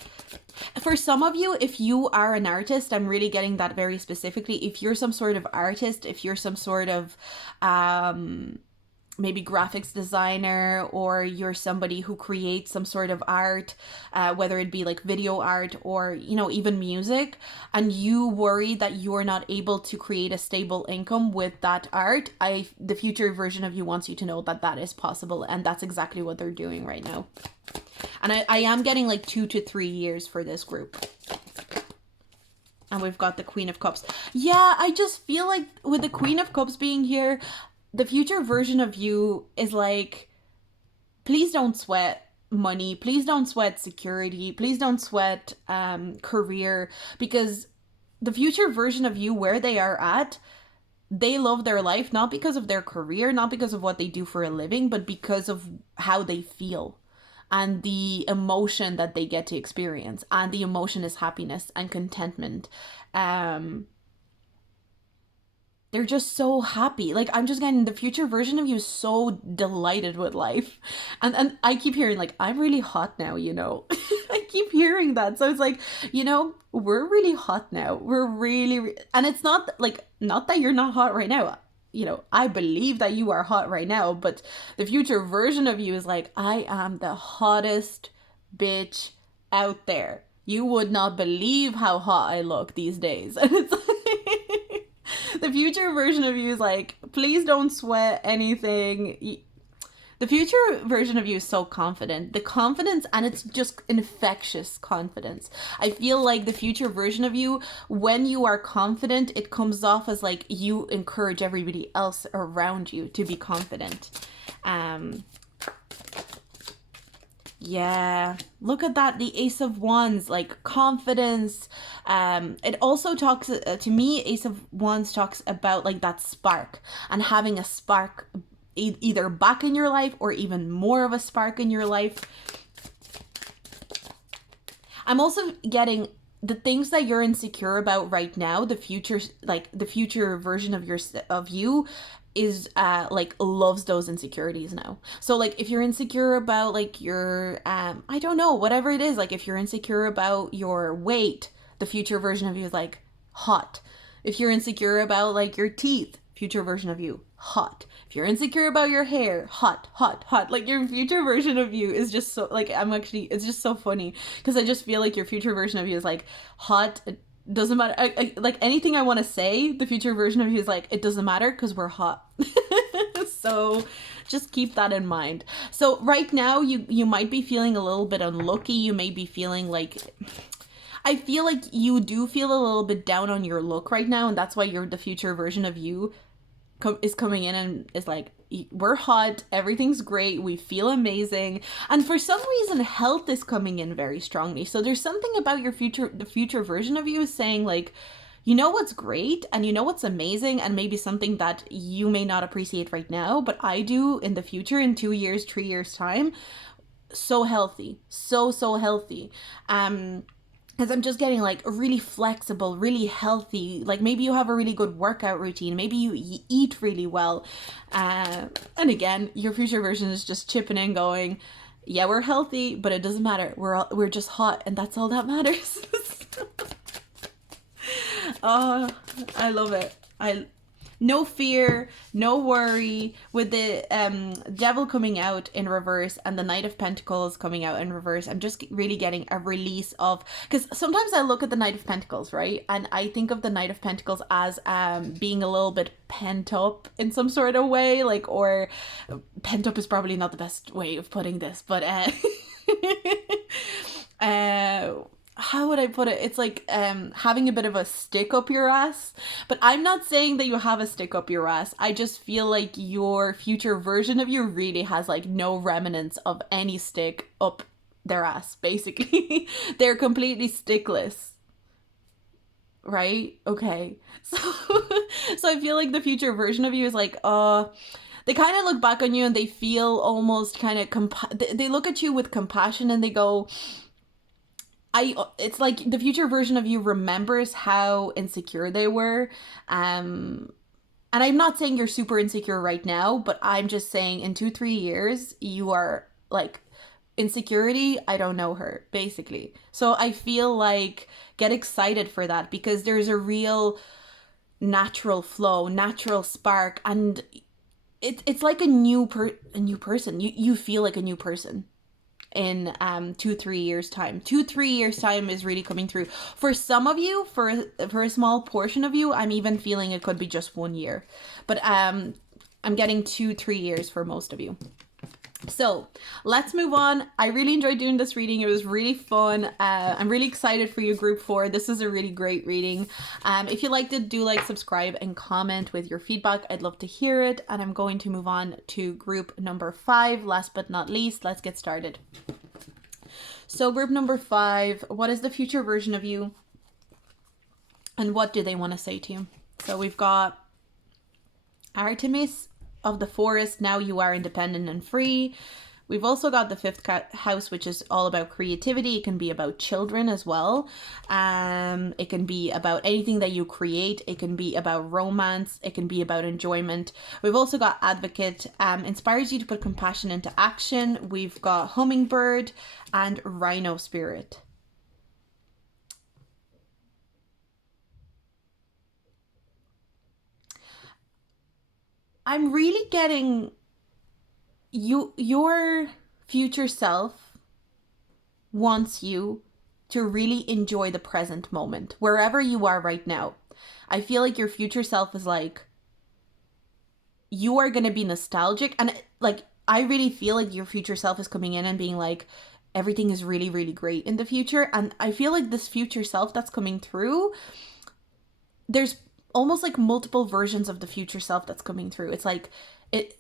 For some of you, if you are an artist, I'm really getting that very specifically. If you're some sort of artist, if you're some sort of maybe graphics designer, or you're somebody who creates some sort of art, whether it be like video art or, you know, even music, and you worry that you're not able to create a stable income with that art, the future version of you wants you to know that that is possible, and that's exactly what they're doing right now. And I am getting like 2 to 3 years for this group. And we've got the Queen of Cups. Yeah, I just feel like with the Queen of Cups being here, the future version of you is like, please don't sweat money. Please don't sweat security. Please don't sweat career, because the future version of you, where they are at, they love their life not because of their career, not because of what they do for a living, but because of how they feel and the emotion that they get to experience. And the emotion is happiness and contentment. They're just so happy. Like, I'm just getting, the future version of you is so delighted with life. And I keep hearing, like, I'm really hot now, you know. I keep hearing that. So it's like, you know, we're really hot now. We're really, and it's not like, not that you're not hot right now. You know, I believe that you are hot right now, but the future version of you is like, I am the hottest bitch out there. You would not believe how hot I look these days. And it's like, the future version of you is like, please don't sweat anything. The future version of you is so confident. The confidence, and it's just infectious confidence. I feel like the future version of you, when you are confident, it comes off as like you encourage everybody else around you to be confident. Yeah, look at that. The Ace of Wands, like confidence. It also talks, to me, Ace of Wands talks about like that spark, and having a spark either back in your life or even more of a spark in your life. I'm also getting the things that you're insecure about right now, the future, like the future version of you is like loves those insecurities now. So like if you're insecure about like your I don't know, whatever it is, like if you're insecure about your weight, the future version of you is like hot. If you're insecure about like your teeth, future version of you, hot. If you're insecure about your hair, hot, hot, hot. Like your future version of you is just so like, it's just so funny because I just feel like your future version of you is like hot. It doesn't matter. Like anything I want to say, the future version of you is like, it doesn't matter because we're hot. So just keep that in mind. So right now you might be feeling a little bit unlucky. You may be feeling like, I feel like you do feel a little bit down on your look right now, and that's why the future version of you is coming in and is like, we're hot, everything's great, we feel amazing. And for some reason health is coming in very strongly. So there's something about the future version of you is saying like, you know what's great and you know what's amazing, and maybe something that you may not appreciate right now, but I do in the future, in 2 years, 3 years time. So healthy, so healthy. Because I'm just getting like really flexible, really healthy. Like maybe you have a really good workout routine. Maybe you eat really well. And again, your future version is just chipping in going, yeah, we're healthy, but it doesn't matter. We're just hot, and that's all that matters. Oh, I love it. No fear, no worry, with the Devil coming out in reverse and the Knight of Pentacles coming out in reverse. I'm just really getting a release of, because sometimes I look at the Knight of Pentacles, right? And I think of the Knight of Pentacles as being a little bit pent up in some sort of way, like, or pent up is probably not the best way of putting this, but how would I put it? It's like having a bit of a stick up your ass. But I'm not saying that you have a stick up your ass. I just feel like your future version of you really has like no remnants of any stick up their ass, basically. They're completely stickless. Right? Okay. So I feel like the future version of you is like, they kind of look back on you and they feel almost kind of they look at you with compassion and they go, it's like the future version of you remembers how insecure they were. And I'm not saying you're super insecure right now, but I'm just saying in 2-3 years, you are like, insecurity, I don't know her, basically. So I feel like get excited for that, because there's a real natural flow, natural spark, and it's like a new person. You feel like a new person in 2-3 years time. 2-3 years time is really coming through for some of you. For a small portion of you, I'm even feeling it could be just 1 year, but I'm getting 2-3 years for most of you. So let's move on. I really enjoyed doing this reading. It was really fun. I'm really excited for you, group 4. This is a really great reading. If you liked it, do like, subscribe, and comment with your feedback. I'd love to hear it. And I'm going to move on to group number 5. Last but not least, let's get started. So group number 5, what is the future version of you? And what do they want to say to you? So we've got Artemis of the forest. Now you are independent and free. We've also got the 5th house, which is all about creativity. It can be about children as well. It can be about anything that you create. It can be about romance. It can be about enjoyment. We've also got advocate, inspires you to put compassion into action. We've got hummingbird and rhino spirit. I'm really getting your future self wants you to really enjoy the present moment wherever you are right now. I feel like your future self is like, you are going to be nostalgic, and like I really feel like your future self is coming in and being like, everything is really, really great in the future. And I feel like this future self that's coming through, there's almost like multiple versions of the future self that's coming through. It's like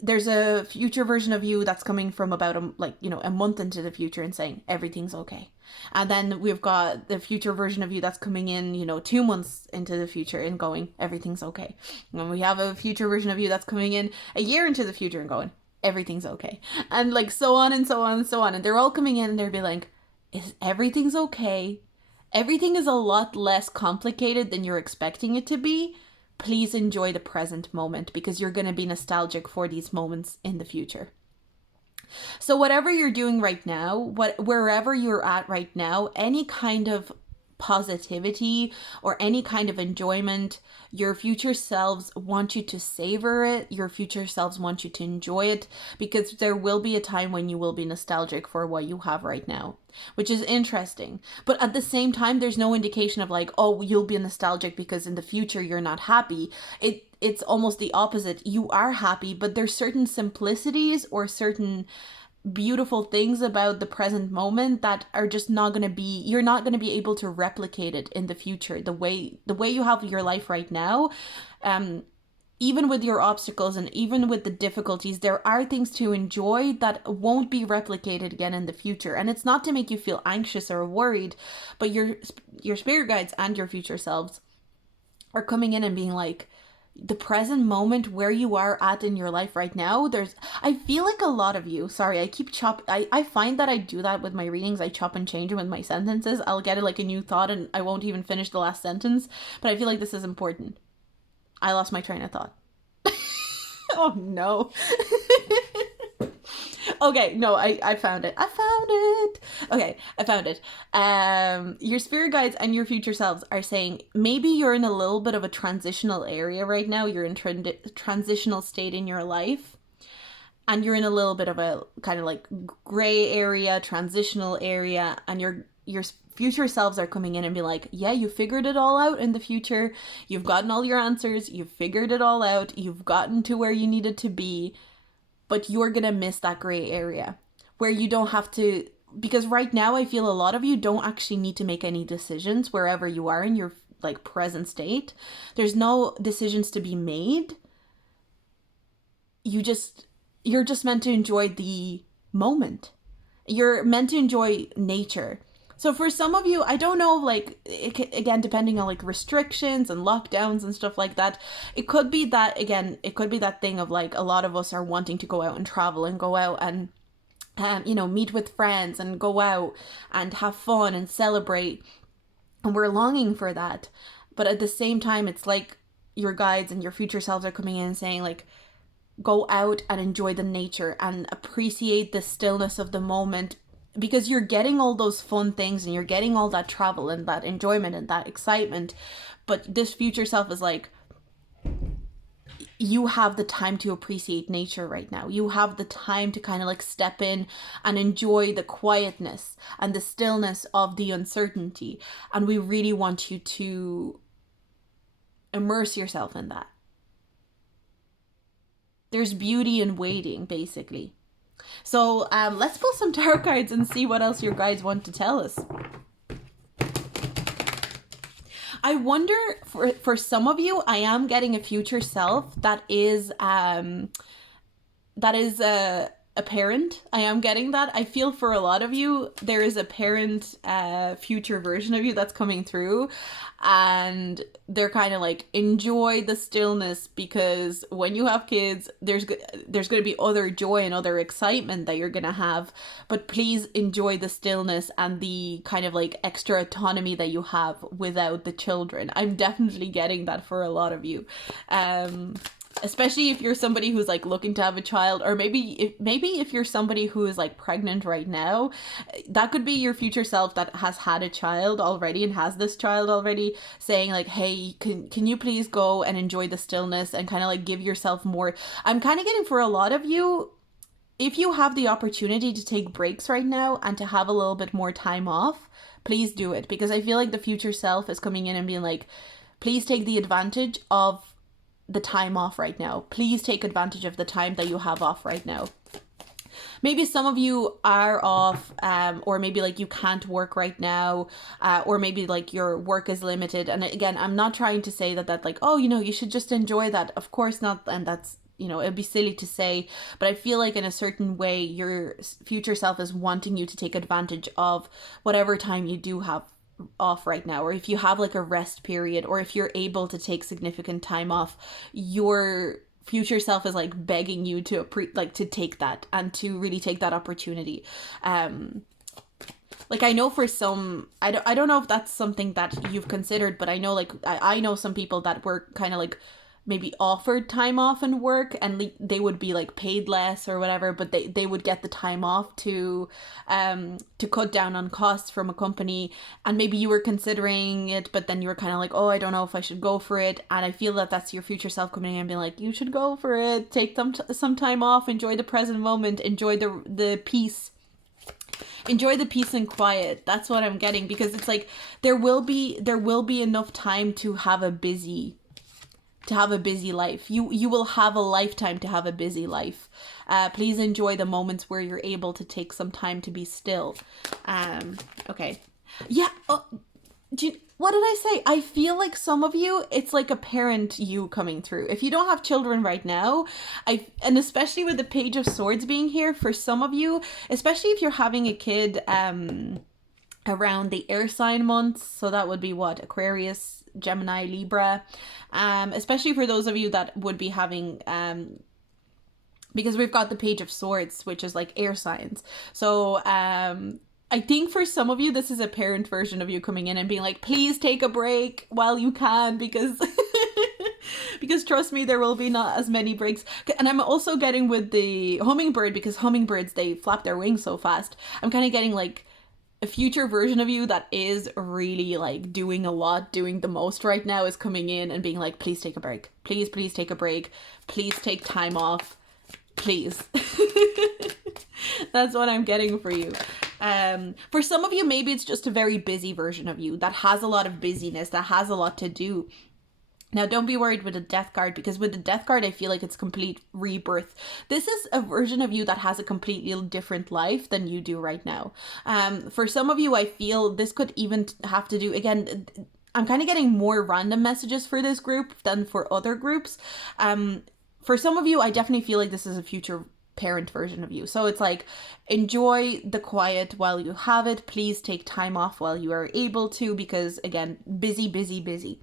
there's a future version of you that's coming from about a month into the future and saying everything's okay. And then we've got the future version of you that's coming in, 2 months into the future and going everything's okay. And we have a future version of you that's coming in a year into the future and going everything's okay. And like so on and so on and so on. And they're all coming in and they'll be like, is everything's okay? Everything is a lot less complicated than you're expecting it to be. Please enjoy the present moment because you're going to be nostalgic for these moments in the future. So whatever you're doing right now, wherever you're at right now, any kind of positivity or any kind of enjoyment, your future selves want you to savor it. Your future selves want you to enjoy it, because there will be a time when you will be nostalgic for what you have right now, which is interesting. But at the same time, there's no indication of like, oh, you'll be nostalgic because in the future you're not happy. It's almost the opposite. You are happy, but there's certain simplicities or certain beautiful things about the present moment that are just not going to be, you're not going to be able to replicate it in the future the way you have your life right now. Even with your obstacles and even with the difficulties, there are things to enjoy that won't be replicated again in the future. And it's not to make you feel anxious or worried, but your spirit guides and your future selves are coming in and being like, the present moment where you are at in your life right now, I feel like a lot of you, sorry, I find that I do that with my readings. I chop and change them with my sentences. I'll get like a new thought and I won't even finish the last sentence, but I feel like this is important. I lost my train of thought. Oh no. Okay, no, I found it. Okay, I found it. Your spirit guides and your future selves are saying maybe you're in a little bit of a transitional area right now. You're in transitional state in your life. And you're in a little bit of a kind of like gray area, transitional area. And your future selves are coming in and be like, yeah, you figured it all out in the future. You've gotten all your answers. You've figured it all out. You've gotten to where you needed to be. But you're going to miss that gray area where you don't have to, because right now I feel a lot of you don't actually need to make any decisions wherever you are in your like present state. There's no decisions to be made. You're just meant to enjoy the moment. You're meant to enjoy nature. So for some of you, I don't know, like, again, depending on like restrictions and lockdowns and stuff like that, it could be that thing of like, a lot of us are wanting to go out and travel and go out and, meet with friends and go out and have fun and celebrate. And we're longing for that. But at the same time, it's like your guides and your future selves are coming in and saying like, go out and enjoy the nature and appreciate the stillness of the moment, because you're getting all those fun things and you're getting all that travel and that enjoyment and that excitement. But this future self is like, you have the time to appreciate nature right now. You have the time to kind of like step in and enjoy the quietness and the stillness of the uncertainty. And we really want you to immerse yourself in that. There's beauty in waiting, basically. So let's pull some tarot cards and see what else your guides want to tell us. I wonder, for some of you, I am getting a future self that is a parent. I am getting that. I feel for a lot of you, there is a parent future version of you that's coming through, and they're kind of like, enjoy the stillness, because when you have kids, there's going to be other joy and other excitement that you're going to have, but please enjoy the stillness and the kind of like extra autonomy that you have without the children. I'm definitely getting that for a lot of you. Especially if you're somebody who's like looking to have a child, or maybe if you're somebody who is like pregnant right now, that could be your future self that has had a child already and has this child already, saying like, hey, can you please go and enjoy the stillness and kind of like give yourself more. I'm kind of getting for a lot of you, if you have the opportunity to take breaks right now and to have a little bit more time off, please do it, because I feel like the future self is coming in and being like, please take the advantage of the time off right now. Please take advantage of the time that you have off right now. Maybe some of you are off, or maybe like you can't work right now, or maybe like your work is limited. And again, I'm not trying to say that like, oh, you should just enjoy that. Of course not. And that's, it'd be silly to say, but I feel like in a certain way, your future self is wanting you to take advantage of whatever time you do have off right now, or if you have like a rest period, or if you're able to take significant time off, your future self is like begging you to to take that and to really take that opportunity. Like I know for some, I don't know if that's something that you've considered, but I know like I know some people that were kind of like maybe offered time off and work, and they would be like paid less or whatever, but they would get the time off to cut down on costs from a company. And maybe you were considering it, but then you were kind of like, oh, I don't know if I should go for it. And I feel that that's your future self coming in and being like, you should go for it, take some time off, enjoy the present moment, enjoy the peace. Enjoy the peace and quiet. That's what I'm getting, because it's like there will be enough time to have a busy life. You will have a lifetime to have a busy life. Please enjoy the moments where you're able to take some time to be still. Okay. Yeah. Oh, what did I say? I feel like some of you, it's like a parent you coming through. If you don't have children right now, and especially with the Page of Swords being here, for some of you, especially if you're having a kid around the air sign months, so that would be what, Aquarius, Gemini, Libra, especially for those of you that would be having because we've got the Page of Swords, which is like air signs. So I think for some of you, this is a parent version of you coming in and being like, please take a break while you can, because because trust me, there will be not as many breaks. And I'm also getting with the hummingbird, because hummingbirds, they flap their wings so fast. I'm kind of getting like a future version of you that is really like doing a lot, doing the most right now, is coming in and being like, please take a break. Please take a break. Please take time off. Please. That's what I'm getting for you. For some of you, maybe it's just a very busy version of you that has a lot of busyness, that has a lot to do. Now, don't be worried with the Death card, because with the Death card, I feel like it's complete rebirth. This is a version of you that has a completely different life than you do right now. For some of you, I feel this could even have to do, again, I'm kind of getting more random messages for this group than for other groups. For some of you, I definitely feel like this is a future parent version of you. So it's like, enjoy the quiet while you have it. Please take time off while you are able to, because again, busy.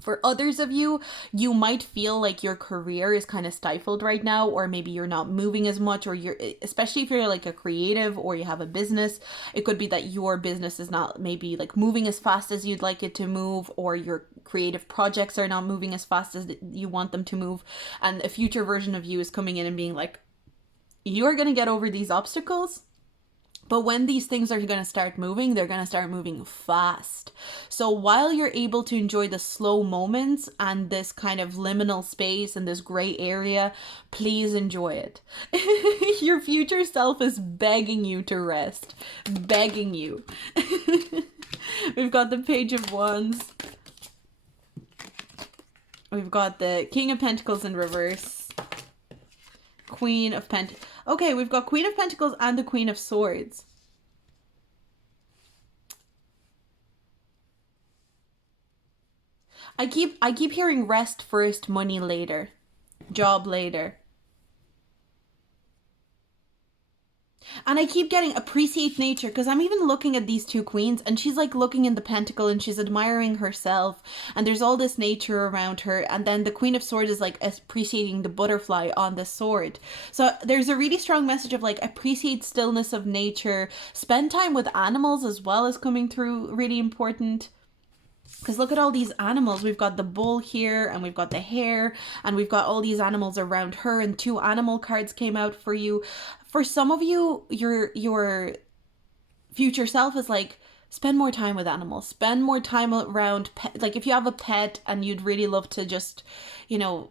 For others of you, you might feel like your career is kind of stifled right now, or maybe you're not moving as much, or especially if you're like a creative or you have a business, it could be that your business is not maybe like moving as fast as you'd like it to move, or your creative projects are not moving as fast as you want them to move. And a future version of you is coming in and being like, you're going to get over these obstacles. But when these things are going to start moving, they're going to start moving fast. So while you're able to enjoy the slow moments and this kind of liminal space and this gray area, please enjoy it. Your future self is begging you to rest. Begging you. We've got the Page of Wands. We've got the King of Pentacles in reverse. Queen of Pentacles. Okay, we've got Queen of Pentacles and the Queen of Swords. I keep hearing rest first, money later, job later. And I keep getting appreciate nature, because I'm even looking at these two queens and she's like looking in the pentacle and she's admiring herself, and there's all this nature around her, and then the Queen of Swords is like appreciating the butterfly on the sword. So there's a really strong message of like appreciate stillness of nature, spend time with animals as well as coming through, really important. Because look at all these animals. We've got the bull here, and we've got the hare, and we've got all these animals around her, and 2 animal cards came out for you. For some of you, your future self is like, spend more time with animals. Spend more time around like if you have a pet and you'd really love to just, you know,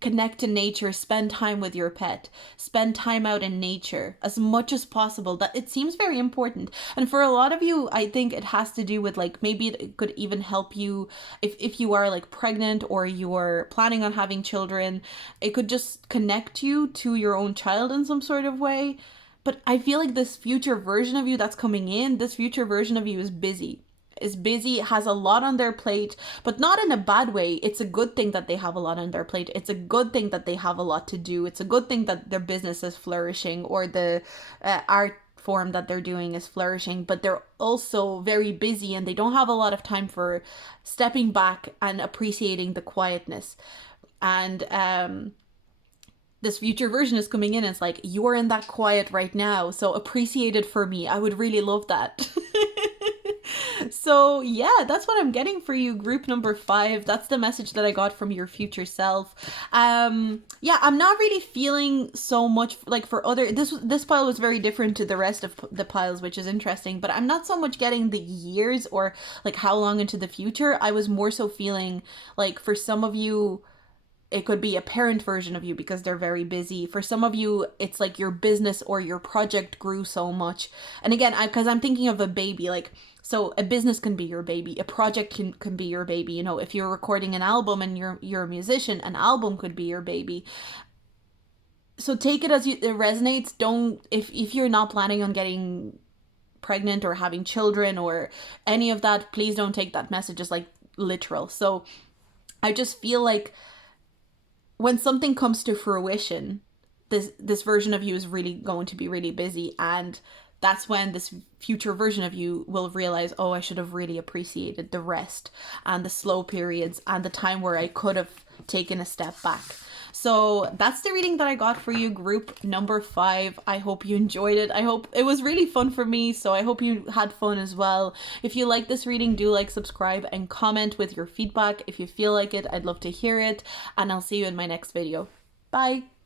connect to nature, spend time with your pet, spend time out in nature as much as possible. That it seems very important. And for a lot of you, I think it has to do with like, maybe it could even help you if you are like pregnant or you're planning on having children. It could just connect you to your own child in some sort of way. But I feel like this future version of you that's coming in, this future version of you is busy, has a lot on their plate, but not in a bad way. It's a good thing that they have a lot on their plate. It's a good thing that they have a lot to do. It's a good thing that their business is flourishing, or the art form that they're doing is flourishing, but they're also very busy and they don't have a lot of time for stepping back and appreciating the quietness. And this future version is coming in and it's like, you're in that quiet right now, so appreciate it for me. I would really love that. So yeah, that's what I'm getting for you, group number 5. That's the message that I got from your future self. Yeah, I'm not really feeling so much like for other, this pile was very different to the rest of the piles, which is interesting, but I'm not so much getting the years or like how long into the future. I was more so feeling like for some of you, it could be a parent version of you because they're very busy. For some of you, it's like your business or your project grew so much. And again, because I'm thinking of a baby, like, so a business can be your baby, a project can be your baby. You know, if you're recording an album and you're a musician, an album could be your baby. So take it as it resonates. Don't, if you're not planning on getting pregnant or having children or any of that, please don't take that message as like literal. So I just feel like when something comes to fruition, this version of you is really going to be really busy, and that's when this future version of you will realize, oh, I should have really appreciated the rest and the slow periods and the time where I could have taken a step back. So that's the reading that I got for you, group number 5. I hope you enjoyed it. I hope it was really fun for me, so I hope you had fun as well. If you like this reading, do like, subscribe, and comment with your feedback. If you feel like it, I'd love to hear it, and I'll see you in my next video. Bye!